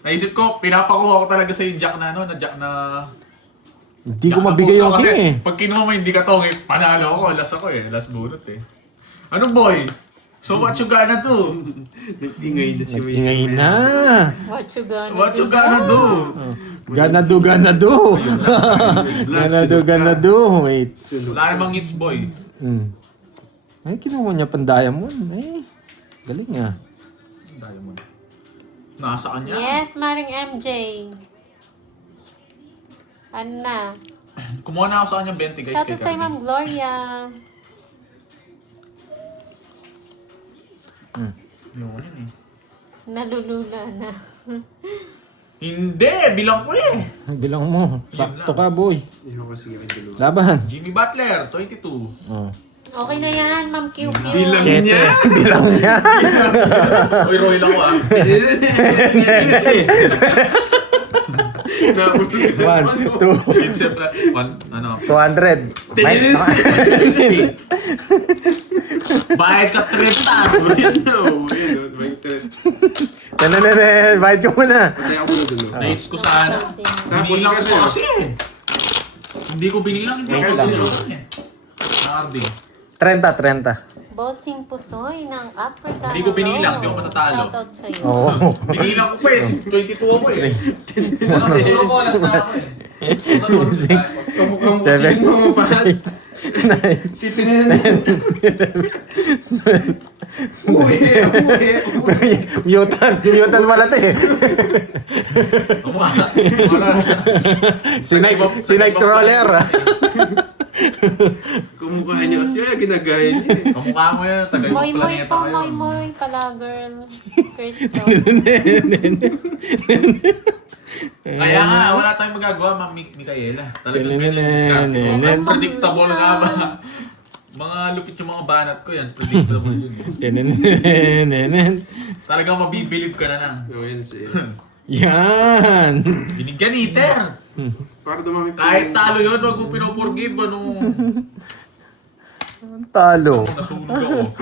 Naisip ko, pinapakuha ko talaga sa yung jack na ano, na jack na... Hindi ko jack na mabigay puso yung kasi king eh. Pag kinuha mo hindi ka tong, panalo ako, last ako eh, last bunot eh. Anong boy? So what you gonna do? Nag-ingay na si Wayne. Ingay na. What you gonna What do? you gonna do? Gonna do, gonna do. Gonna do. Wait. Wala namang hits boy. Ay, kinuha niya pang diamond. Eh, galing ah. Diamond. Nasa kanya. Yes, Maring MJ. Ano na? Kumuha na ako sa kanya 20 guys. Shoutout sa'yo, Ma'am Gloria. Yun yun eh. Nalulula na. Hindi! Bilang ko eh! Bilang mo. Sakto ka, boy. Hindi ko kasi yung dalawa. Laban. Jimmy Butler, 22. Oh. Okay na yan, Ma'am Q. Bilang Siyete. niya. Bilang niya. Uy, Roy lang ko ah. One, two, Siyempre, ano, 200. bayad ka 30. Bayad ka muna. Patay ako muna dun. Na-hits ko sana. Binilang ko kasi eh. Hindi ko binilang, hindi ko binilang eh. Nakarding. 30. Bossing Pusoy ng Africa. Hindi ko Hello. binilang, di ako matatalo. Shoutout sa'yo. Oo. Binilang ko pa eh. 22 ako eh. Puro ko alas na ako eh. Kamukha mo Seven. kasi yung mga pahat. Si Pinanan. Uy. Mutant pala to eh. Wala. Si Nightcrawler. Kumukha niya kasi ginagaya niya eh. Kamukha mo yan, taga Moy ibang moy planeta po, kayo. moy moy pala girl. Kirsto. Kaya nga, wala tayong magagawa, Ma'am Micaela. Talagang ganyan yung diskarte ko. Nenenet. Predictable nga ba? Mga lupit yung mga banat ko yan, predictable yun. Talagang mabibilib ka na lang. Oh, yan siya. Yan! Binigyan iter! Para dumami pa. Kahit talo yun, wag mo pinoforgive, ano? Talo. Nasunog ako.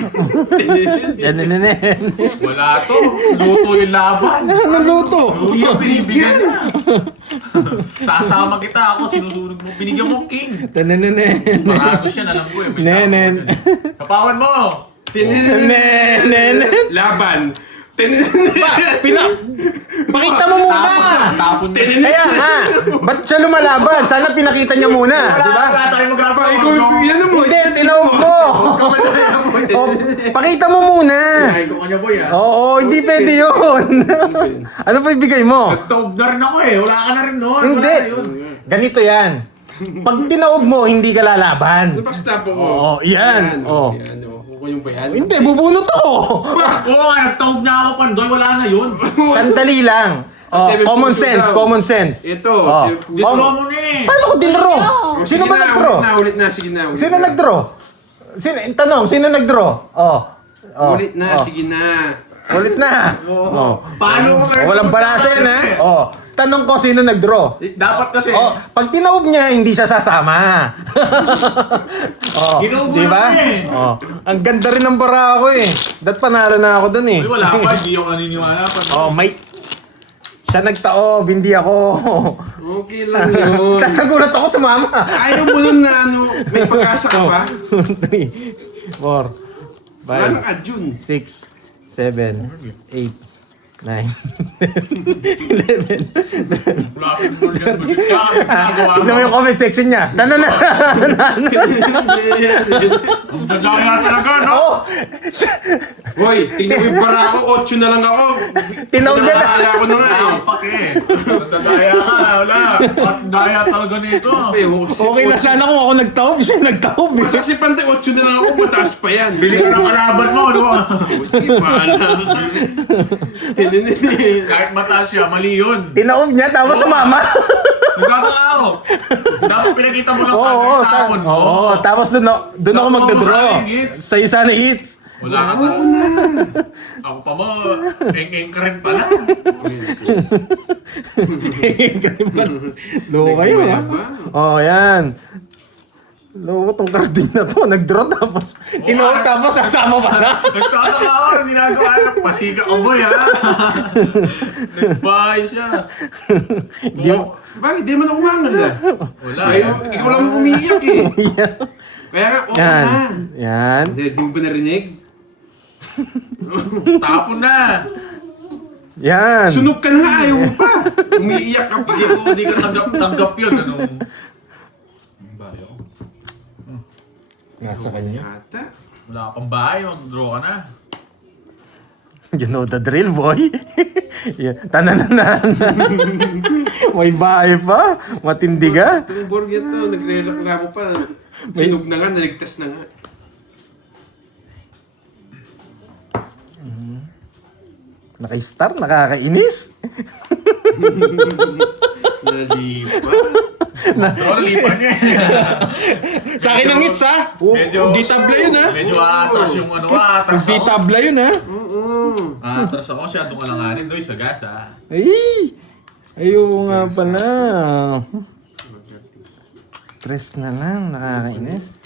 Yan. Wala to. Luto yung laban. Anong luto? Hindi yung binibigyan na. Sasama kita ako, sinusunog mo. Binigyan mo king. Marado siya, alam ko eh. May Nenen. sasama. Kapawan mo! Laban. Pakita mo muna! Tapon mo. Kaya nga, ba't siya lumalaban? Sana pinakita niya muna, di ba? Wala tayong magagawa. Yan mo. Hindi, tinawag mo! Oh, pakita mo muna! Ay, ko kanya boy ah. Oo, hindi pwede yun. Ano pa ibigay mo? Nagtaob na rin ako eh. Wala ka na rin noon. Hindi. Wala na yun. Ganito yan. Pag tinaob mo, hindi ka lalaban. Basta po ko. Oo, yan. Oo. Yan, oh. Kukuha yung bayan. Hindi, bubunot ako. Oo nga, nagtaob na ako pandoy. Wala na yun. Sandali lang. Oh, common sense, common sense. Ito. Oh. Dito mo na eh. Paano ko dinro? Sino ba nag-draw? Ulit na, sige na. Sino nag-draw? Tanong, sino nag-draw? Oh. Ulit na, sige na. Ulit na. Oh. Paano ko kayo? Walang balasa yan, ha? Oh. Tanong ko, sino nag-draw? Dapat kasi. Oh, pag tinaob niya, hindi siya sasama. Oh, Ginugulo di ba? niya eh. Oh, ang ganda rin ng bara ako eh. Dat panalo na ako dun eh. Uy, wala pa. Hindi ako naniniwala. Oh, may siya nagtaob, hindi ako. Okay lang yun. Tapos nagulat ako sumama. Ayaw mo nun na ano, may pag-asa ka pa? 3, 4, Ano 5, ka, June? 6, 7, 8, 9, 11. Wala ka nung yan. Nagawa Tignan mo yung comment section niya. Ang nagaya talaga, no? Oh, Hoy, tingnan mo yung bara ko, 8 na lang ako. Tinaw niya na. Nakakala ko na nga eh. Nakakapak eh. Nagdaya ka. Wala. At daya talaga nito. Okay na sana kung ako nagtaob, siya nagtaob. Basta si Pante, 8 na lang ako, mataas pa yan. Bili ka ng kalaban mo, no? Sige, paala. Kahit mataas siya, mali yun. Tinaob niya, tapos sumama. Nagkakaka ako. Dapat pinakita mo lang Oo, sa tapon mo. oo, tapos doon ako Doon ako magdodraw. sana hits. Sa'yo sana hits. Wala ka na. Ako pa mo, eng-eng ka rin pala. Loko kayo, ha? Oo, yan. Loko tong carding na to. Nag-draw tapos tinaob tapos sasama pa na. Nagkakaka ako, hindi nagawa ng pasika ka boy, ha? Nagbahay siya. Di mo- Bakit? Di mo na umangal ah. Wala. Ay, ikaw lang umiiyak eh. Kaya nga, okay Yan. na. Yan. Hindi, di mo ba narinig? Tapon na. Yan. Sunog ka na nga, ayaw mo pa. Umiiyak ka pa. Hindi ka tanggap yun. Ano? Bayo. Nasa kanya. Ata. Wala ka pang bahay, mag-draw ka na. You know the drill, boy. Yeah. Tanananan. May bahay pa. Matindi ka. Itong Borgia to, nagre-reklamo pa. Sunog na nga, naligtas na nga. Naka-star, nakakainis. Nalipa. Draw, lipan niya. Sa akin ang hits, ha? Medyo- Di tabla yun, ha? Medyo atras yung ano, atras Di ako. tabla yun, ha? Oo. Atras ako, masyadong alanganin. Doy, sa gas, ha? Ay! Ayaw nga pala. Tres na lang, nakakainis.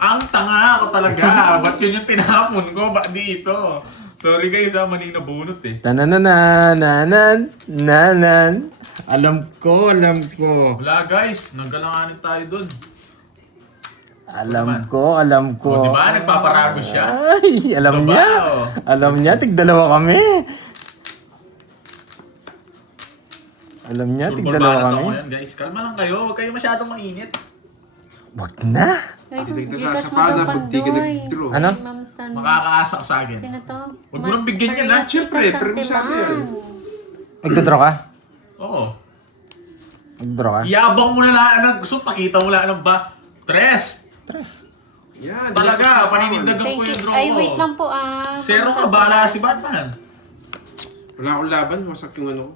Ang tanga ako talaga. Ba't yun yung tinapon ko? Ba't di ito? Sorry guys, ha? Mali na bunot eh. Tananananan, nanan. Alam ko. Wala guys, naggalanganin tayo dun. Alam ko. O, di ba? Nagpaparago siya. Ay, alam Diba? niya. Oh. Alam niya, tigdalawa kami. Alam niya, Surbol tigdalawa banat kami. ako yan guys. Kalma lang kayo, huwag kayo masyadong mainit. Wag na. Ay, Dito Gcash sa mo daw sapada, pag di ka Pandoy. nag-draw. Ano? Si Ma'am San. Makakaasa ka sa akin. Sino to? Huwag mo nang bigyan yan, ha? Marieta Siyempre, pero masabi yan. Santiman. Magdodraw ka? Oo. Magdodraw ka? Yabang mo na lang. Gusto pakita mo lang ba? Tres! Yan. Talaga, paninindagan Thank ko yung you. draw Ay, ko. wait lang po Zero ka, bahala si Batman. Wala akong laban, wasak yung ano ko.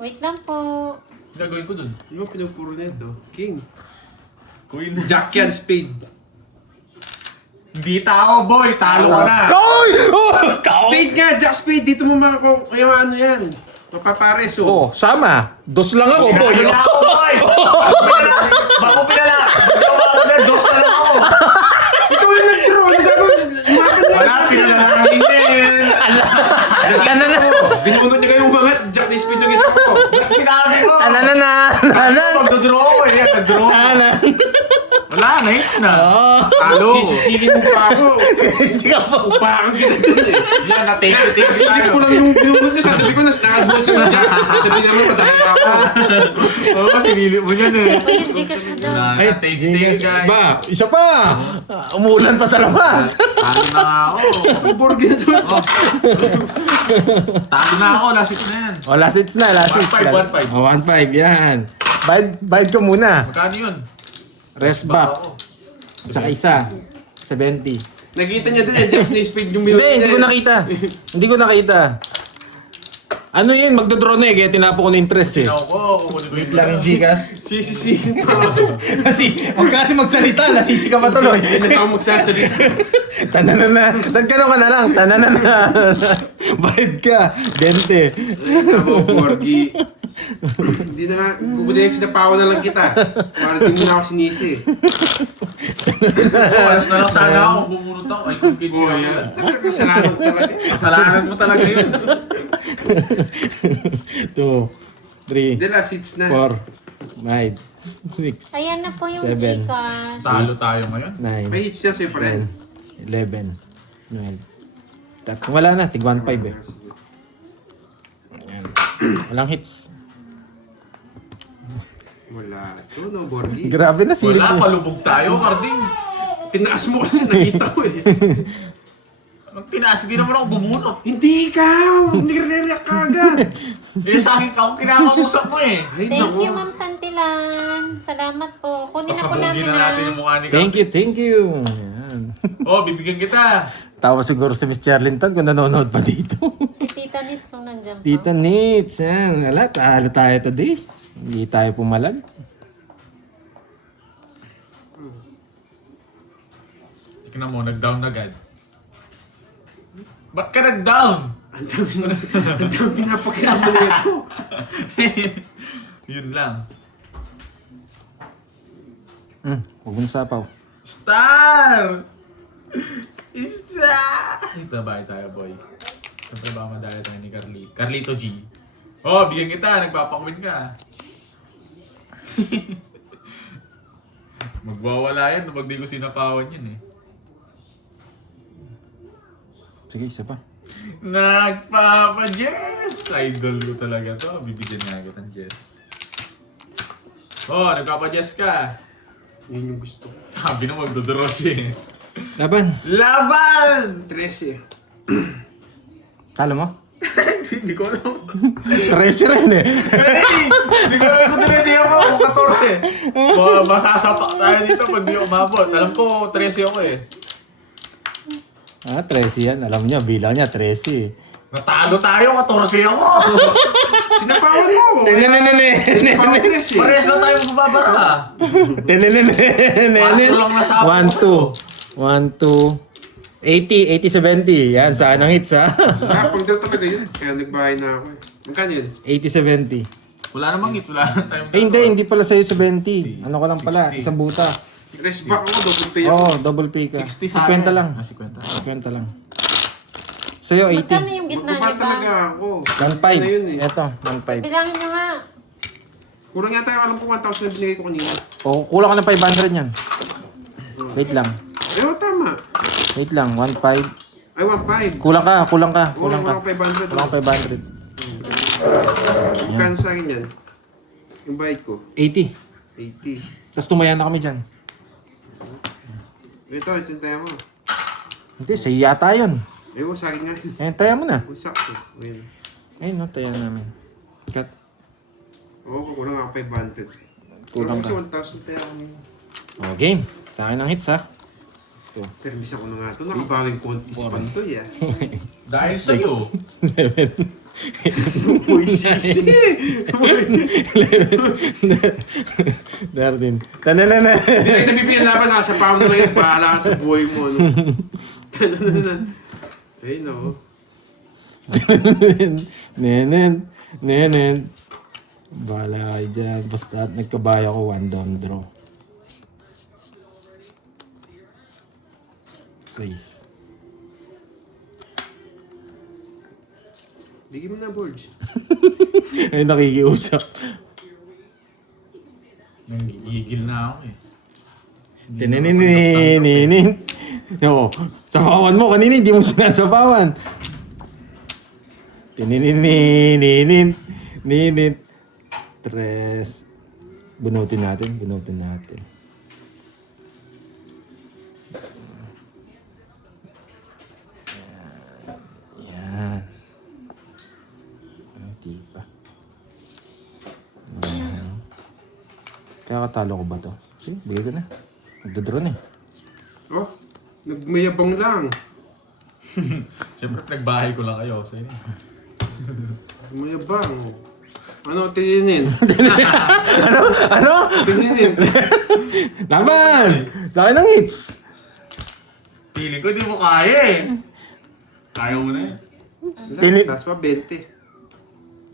Wait lang po. Gagawin ko dun. Ano ba pinupuro na ito? King. Queen. Jack yan, spade. Hindi tao, boy. Talo ka na. Oy! Oh! Spade nga, Jack spade. Dito mo yung ano yan. Mapapares, Oh, sama. Dos lang ako, boy. Wala ako, boy. Bako pinala. Dos na lang ako. Ikaw yung nag-draw. Ano gagawin? Wala, pinalalangin din. Tana na. Binunod niya kayong mga Jack na spade yung ito ko. Sinabi ko. Tana na na. Tana. Magdodraw ko eh. Nag-draw. Tana. Wala, nice na. Oh. Talo. Sisisilin mo pa ako. Siya po. Upakan kita dun eh. Yan, na-take it Sasabihin ko lang yung binunod niya. Sasabihin ko na nakagbuhat siya ng Jack. Sasabihin naman madami pa ako. Oo, pinili mo yan eh. Uy, yung Gcash mo daw. Take it, guys. Ba, isa pa. Umulan pa sa labas. Talo na nga ako. Borgi na to. Talo na ako, last hit na yan. O, last hits na, last hits. 1-5, 1-5. O, 1-5, yan. Bayad ka muna. Magkano yun? Rest back. Tsaka isa. 70. Nakita niya din eh, Jack na spade yung binunod Hindi, niya. hindi ko nakita. Hindi ko nakita. Ano yun? Magdodraw na eh, kaya tinapo ko na interest eh. Tinaw ko, kukunin ko Wait lang yung Gcash. Sisisilin pa ako. Huwag kasi magsalita, nasisi ka pa tuloy. Hindi na ako magsasalita. Tananana. Nagkano ka na lang. Tananana. Bayad ka. 20. Ako, Borgi. Hindi na nga, kukunin na pawa na lang kita. Para di mo na ako sinisi. Alas na lang sana ako, bumunot ako. Ay, kung kid Oh, yan. Kasalanan ko talaga. Kasalanan mo talaga yun. 2, 3, Hindi, last hits na. 4, 5, 6, Ayan na po yung 7. Gcash. Talo tayo ngayon. 9, May hits niya sa'yo pa rin. 10, 11, 12. Wala na, tig 1.5 eh. Ayan. Walang hits. Wala. Ito, no, Borgi. Grabe na, silip Wala, mo. palubog tayo, Carding. Tinaas mo kasi nakita ko eh. Ang tinaas, hindi naman ako bumunot. Hindi ikaw! Hindi ka re-react ka agad. Eh, sa akin ka ako kinakausap mo eh. Ay, Thank naku. you, Ma'am Santilan. Salamat po. Kunin na po Pasabugin namin na natin yung mukha ni Thank you, Carding. thank you. Ayan. Oh, bibigyan kita. Tawa siguro si Miss Charlinton kung nanonood pa dito. Si Tita Nits yung nandiyan po. Tita Nits, yan. Wala, talo tayo today. Hindi tayo pumalag. Tignan mo, nag-down agad. Ba't ka nag-down? Ang dami pinapakilala mo ito. Yun lang. Huwag mong sapaw. Star! Isa! Ito ba tayo, boy? Siyempre ba madaya tayo ni Carlito G. Oh, bigyan kita. Nagpapakwin ka. Magwawala yan pag di ko sinapawan yan eh. Sige, isa pa. Nagpapa-Jess! Idol ko talaga to. Bibigyan nga agad ng Jess. Oh, nagpapa-Jess ka. Yun yung gusto ko. Sabi na magdodraw siya eh. Laban. Laban! 13. Kala mo? Hindi ko alam. 13 rin eh. Hindi ko alam kung 13 ako o 14. Masasapak tayo dito pag di umabot. Alam ko 13 ako eh. 13 yan. Alam niya, bilang niya 13. Natalo tayo, 14 ako. Sinapawan mo! Sinapawan 13. Pares na tayo mababara. Paso lang nasa ako. 1, 2. 80, 70. Yan, saan ang hits ha? Pagdal talaga yun. Kaya nagbahay na ako eh. Magkano yun? 80, 70. Wala namang hit, wala na tayong Hindi pala sa'yo 70. Ano ko lang pala, 60. isang buta. Rest back ako, double pay ako. Oo, double pay ka. 60 sa 50 lang. 50. 50 lang. Sa'yo, Magkano 80. yung gitna niya Magbaba ba? talaga ako. 1.5. Na yun eh. Eto, 1.5. Bilangin nyo nga. Kurang yata yung alam ko 1,000 na binigay ko kanina. O, kulang ka ng 500 yan. Wait lang. Ayun, tama. Wait lang, 1.5. Ay, 1,500. Kulang ka. Kulang 500. Kulang ka 500. Magkano sa akin yan? Yung bayad ko? 80. 80. Tapos tumaya na kami dyan. Ito yung tayo mo. Hindi, sa'yo yata yun. Ayun, sa akin nga yun. Ayun, taya mo na. Kung sakto. Ayun. Ayun, no, taya namin. Cut. Oo, kulang ako 500. Kulang Pero ka. kasi 1,000 pera kami. Oh, game. Sa akin ang hits ha. Permis ako na nga ito. Nakabawing konti si Pantoy ah. Dahil sa'yo. 7. Uy, sisi! 13. Tananana. Hindi tayo nabibigyan laban. Nakasapaw mo na yun. Bahala ka sa buhay mo. Ano? Ayun o. Nenen. Nenen. Bahala kayo dyan. Basta nagkabaya ko 1 down draw. 6. Bigyan mo na, Borge. Ay, nakikiusap. Nanggigigil na ako eh. Tininin. Oo. Sapawan mo kanina, hindi mo sinasapawan. Tininin. Ninit. 3. Bunutin natin. Yan. Hindi pa. Yan. Kaya katalo ko ba to? Sige, bigay ko na. Nagdodraw na eh. Oh, nagmayabang lang. Siyempre, nagbahay ko lang kayo. Sa'yo. Mayabang. Ano, tininin? Ano? Tininin. Laban! Sa akin ang hits! Feeling ko di mo kaya eh. Kaya mo na eh. Last pa, 20.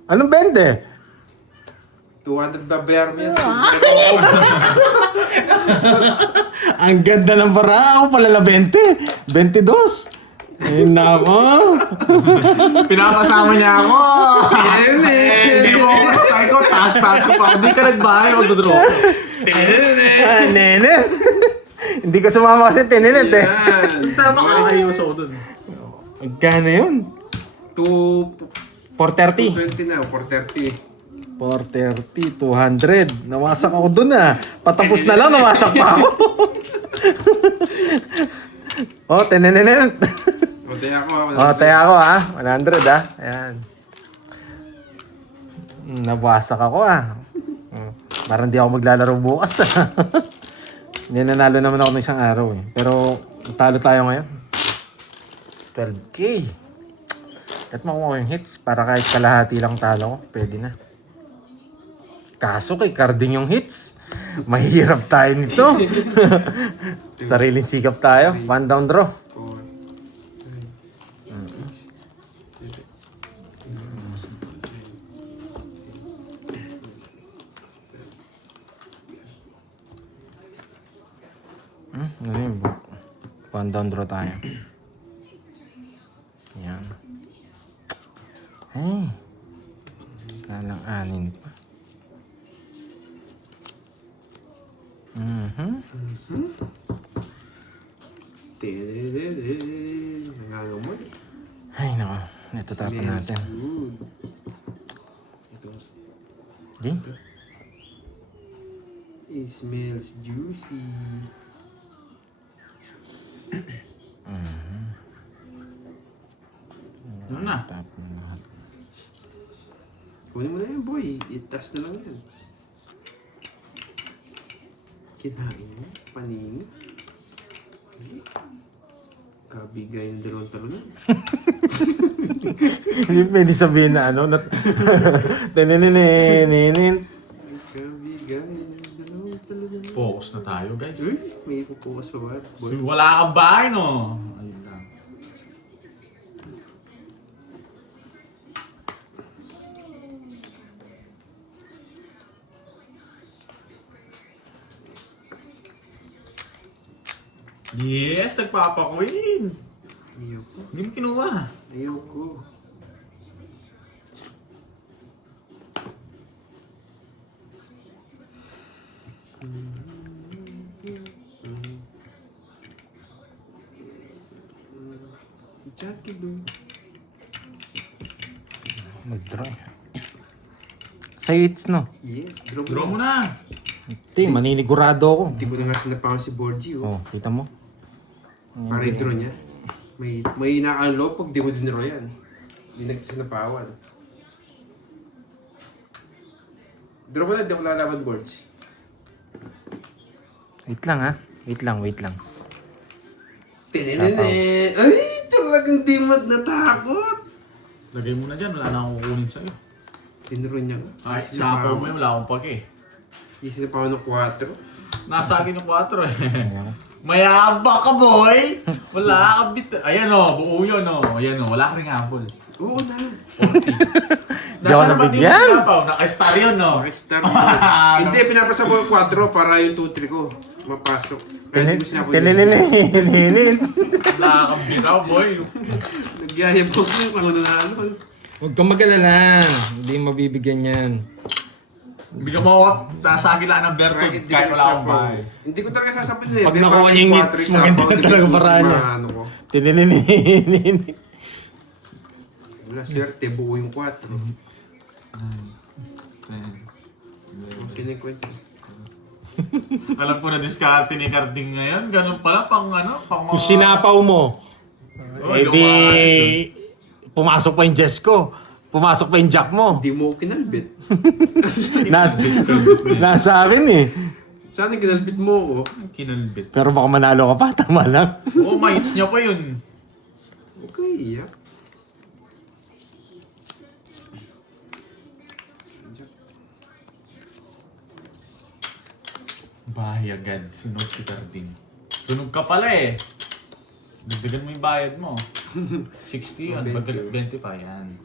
Anong 20? 200 babayar mo yan. Ang ganda ng bara. Ako pala na 20. 22. Ay, nako. Pinapasama niya ako. Ayun eh. Hindi mo ako. Sabi ko, taas ko pa. Hindi ka nagbahay, magdodraw. Ah, nene. Hindi ka sumama kasi tinilit eh. Yan. Tama ka kayo sa dun. Magkano yun? 430. 220 na, 430. 430, 200. Nawasak ako dun ah. Patapos na lang, nawasak pa ako. Oh, tinininin. Matay ako ha. Oh, tayo ako ah. 100 ah. Ayan. Nabawasak ako ah. Parang di ako maglalaro bukas ah. Hindi, nanalo naman ako ng isang araw eh. Pero, talo tayo ngayon. 12K. Kahit makuha ko yung hits, para kahit kalahati lang talo ko, pwede na. Kaso kay Carding yung hits. Mahirap tayo nito. Sariling sikap tayo. 1 down draw. 4, 5, 6, 7, 8, 9, 10. Ano yun? 1 down draw tayo. Yan. Hey. Nalang 6 pa. Nangangamoy. Ay, nako. Ito tapon natin. Good. Ito. Di? It smells juicy. Ano na? Tapon na lahat. Kunin mo na yan, boy. Itas na lang yan. Kinain mo? Paningin? Kabigay ng 2 talunan. Hindi pwede sabihin na ano. Tininin. Kabigay ng 2 talunan. Focus na tayo, guys. Uy, may ipupukas pa ba? Boy. Wala kang bahay, no? Ayun lang. Yes, nagpapakwin. Ayoko. Hindi mo kinuha. Ayoko. Jackie Lou. Mag-draw. Sa'yo it's no. Yes, Draw mo na. Hindi, maninigurado ako. Hindi ko na nga sinapakan si Borgie, oh. Oh, kita mo? Para i-draw niya. May inaalo pag di mo dinraw yan. Hindi nagsinapawan. Draw mo na, di ako lalaban, Borgie. Wait lang ha. Wait lang. Tinenene. Ay, talagang di natakot. Lagay mo na dyan, wala na akong kukunin sa'yo. Tinuro niya. Ay, sapo mo yun, wala akong pake. Isip pa ako ng 4. Nasa akin yung 4 eh. Mayaba ka, boy! Wala ka bit. Ayan o, buo yun o. Ayan o, wala ka ring apple. Oo na. Di ako nabigyan. Naka-star yun o. Makistar mo. Hindi, pinapasa ko yung 4 para yung 2-3 ko mapasok. Kaya hindi ko sinabi Tinilililililil. Wala kang bitaw, boy. Nagyayabog mo kung ano na ano. Huwag kang mag-alala. Hindi mabibigyan yan. Bigyan mo ako, nasa akin lang ng bertod Bakit di kahit ka wala akong nagsapaw? bahay. Hindi ko talaga sasapin eh. Pag nakuha niya yung hits, maganda na talaga paraan niya. Ano ko. Tinililililil. Wala, swerte. Buo yung 4. Kinikwento. Alam ko na diskarte ni Carding ngayon. Ganun pala, pang ano, pang Kung sinapaw mo, Oh, edi pumasok pa yung Jess ko. Pumasok pa yung Jack mo. Hindi mo kinalbit. Nasa akin eh. Sana kinalbit mo ko. kinalbit. Pero baka manalo ka pa, tama lang. Oo, ma-hits niya pa yun. Okay, iyak. Bahay agad, sunog si Carding. Sunog ka pala eh. Dagdagan mo yung bayad mo. 60 yun, 20. pag 20 pa yan.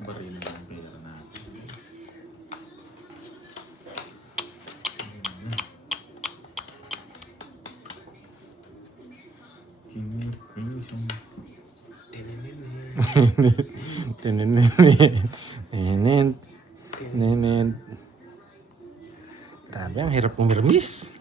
Baril yung pera natin. Kinipisong. Tininin. Grabe, ang hirap pumirmis.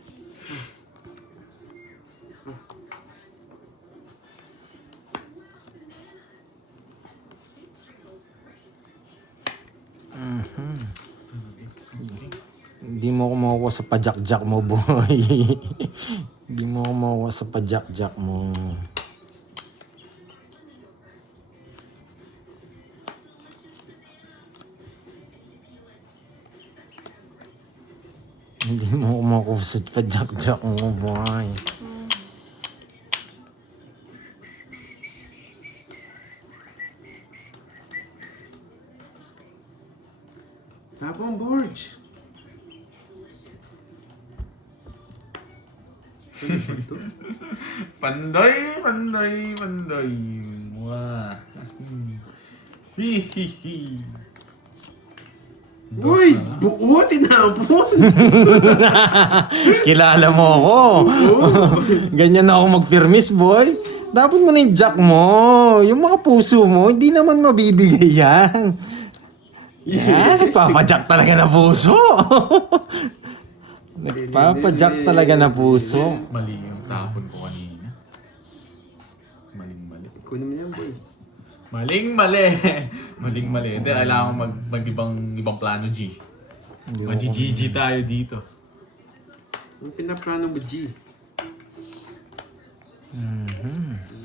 Hindi mo ako makukuha sa pajak-jak mo, boy. Hindi mo ako makukuha sa pajak-jak mo. Hindi mo ako makukuha sa pajak-jak mo, boy. Tapong Borge. Pandoy! Wah. Hihihi. Uy! Buo! Tinapon! Kilala mo ako. Ganyan na ako magpirmis, boy. Dapat mo na yung jack mo. Yung mga puso mo, hindi naman mabibigay yan. Yan, nagpapajack talaga na puso. Nagpapajack talaga na puso. Mali yung tapon ko kanina. Mali. Kunin mo yan, boy. Maling-mali. Hindi, alam ko mag-ibang plano, G. Mag-GG tayo dito. Ang pinaplano mo, G.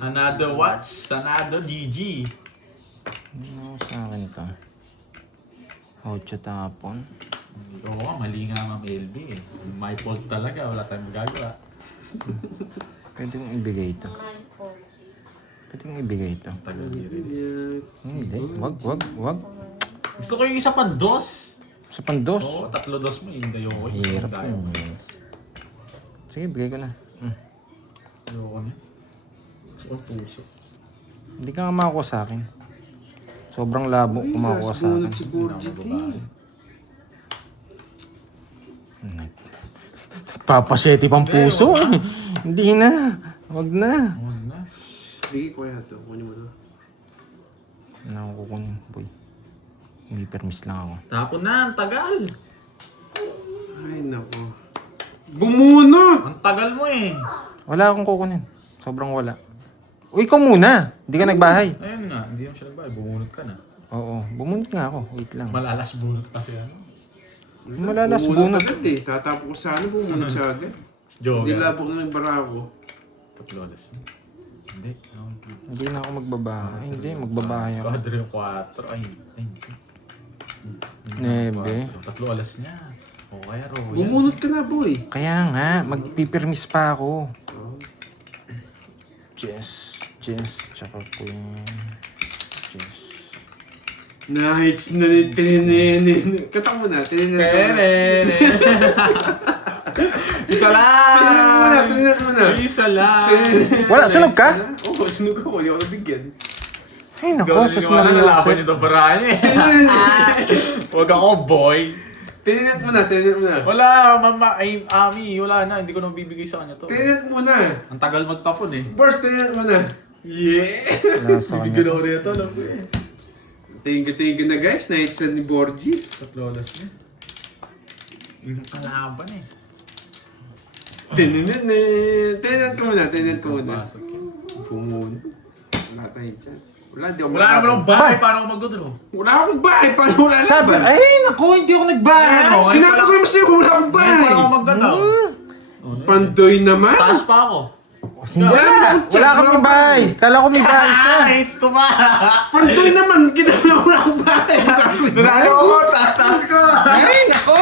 Another watch, another GG. Ano sa akin to? 8 tapon. Oo nga, mali nga Ma'am LB eh. My fault talaga, wala tayong magagawa. Pwede kong ibigay ito. Pwede kong ibigay ito. Tagal ni-release. Hindi, wag. Gusto ko yung isa pang dos. Sa pandos. Oo, 3 dos mo, hindi ayoko. Hirap Tayo. mo. Sige, bigay ko na. Ayoko na. Gusto ko puso. Hindi ka nga makakuha sa akin. Sobrang labo kumakuha sa akin. Last si Borge, Papaseti pang puso. Hindi na. Wag na. Huwag na. Bigay ko kaya ito. Kunin mo ito. Ano ako kukunin, boy? Hindi permis lang ako. Tapon na, ang tagal. Ay, nako. Bumunot! Ang tagal mo eh. Wala akong kukunin. Sobrang wala. Uy, ikaw muna. Hindi ka nagbahay. Ayun nga, hindi naman siya nagbahay. Bumunot ka na. Oo, bumunot nga ako. Wait lang. Malalas bunot kasi ano. Malalas Bumunot bunot. agad eh. Tatapo ko sana, bumunot siya agad. Hindi Joga. labok na yung bara ko. Taplolas na. Hindi. Hindi na ako magbabahay. Hindi, magbabahay ako. Quadro yung 4. Ay, hindi. Nebe. 3 alas niya. O kaya Royal. Bumunot ka na, boy. Kaya nga, magpipirmis pa ako. Tsaka Queen. Jess. Nice na tininin. Katak mo na, tininin ka muna. Isa lang! Tininin mo na. Isa lang! Wala, sunog ka? Oo, sunog ako. Hindi ako nabigyan. Ay, nako, Ikaw sus naniwala na laban Maria. yung dabaraan eh. Huwag ako, boy. Tininin mo na, tininin mo na. Wala, mama, ay, Ami, wala na. Hindi ko nang bibigay sa kanya to. Tininin mo na. Ang tagal magtapon eh. Boss, tininin mo na. Yeah! Nasa Bibigyan kanya. ako nito, alam ko eh. Thank you na guys. Nice ni Borgie. Tatlolas niya. Yung kalaban eh. Tininin. Tininin ko muna, tininin ko muna. Pasok yan. Pumun. Wala tayong chance. Wala, di ako Wala naman akong bahay, paano ako magdodraw? Wala akong bahay, paano wala Sabi, laban? ay, nako, hindi ako nagbahay. Ano? Sinabi ko yung sa'yo, wala akong Ngayon pa bahay. ako magdodraw. Pandoy naman. Taas pa ako. Wala kami bahay. Kala ko may bahay siya. Hits ko pa! Pandoy naman, kinabi na wala akong bahay. Nanayo ako, taas ko! Ay, nako.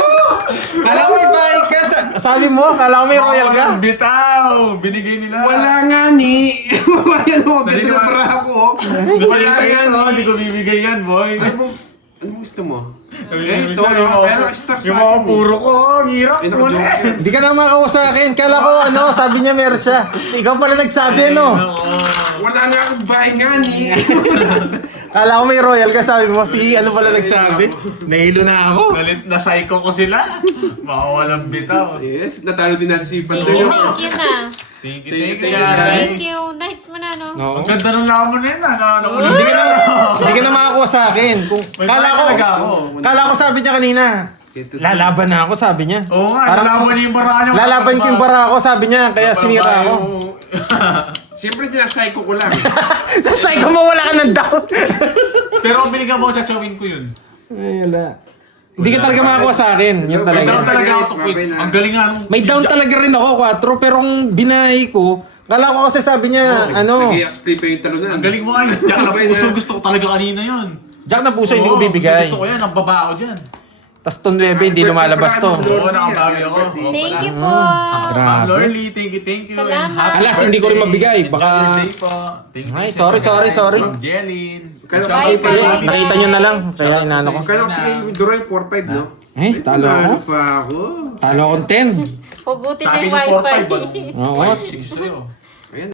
Kala ko may bahay ka. Sabi mo, kala ko may royal ka. Bitaw! Binigay nila. Wala nga ni. Wala mo, ganda na para ako. Gusto Wala niya nga ito, ni. hindi ko bibigay yan, boy. Ano gusto mo? Yung Ito, pero star sa yung mga akin. puro ko, ang hirap Ay, mo na eh. naka-joke. Hindi ka na makakuha sa akin. Kala ko, sabi niya meron siya. Ikaw pala nagsabi, no? Wala nga akong bahay nga ni. Kala ko may royal ka, sabi mo. Si ano pala nagsabi? Nahilo na ako. Nalit na psycho ko sila. Baka walang bitaw. Yes, natalo din natin si Thank Pandoy. you, thank you na. Thank you, Thank you, guys. thank you. Nights mo na, no? No. Ang ganda ng lamon na yun, Hindi ka na, hindi ka na makakuha sa akin. Kung, May kala ko, talaga ako. kala ko sabi niya kanina. Lalaban na ako, sabi niya. Oo nga, Parang- nalaban niya yung baraan niya. Lalaban ko yung bara ako, sabi niya. Kaya sinira ako. Siyempre, sinasayko ko lang. Sa psycho mo, wala ka ng doubt. Pero kung binigyan mo, chachawin ko yun. Ay, wala. Hindi ka talaga makakuha sa akin. Yun May down talaga. talaga ako guys, sa quit. babay na. Ang galing nga nung... May down talaga rin ako, 4. Pero kung binahay ko, kala ko kasi sabi niya, Nag-i-explain pa yung talunan. Ang galing mo nga. Diyan na Babay na. puso. Gusto ko talaga kanina yun. Jack na puso, hindi ko Oo, bibigay. Gusto ko yan. Ang baba ako dyan. Tapos to 9, hindi lumalabas to. Oo, nakabawi ako. Oo, Thank pala. you po. Ma'am Grabe. Lorly, thank you. Salamat. Happy Alas, hindi ko rin birthday. mabigay. Enjoy Baka- your day po. Thank you. Ay, sorry. Ma'am Jelin. Kaya Bye, kasi bye. Nakita niyo na lang. Kaya inano ko. Kaya kasi Duroy 4-5, no? Eh, talo ako. Ano pa ako? Talo akong 10. Pabuti na Sabi yung niyo wifi. 4-5, Oo. 5-6 sa'yo.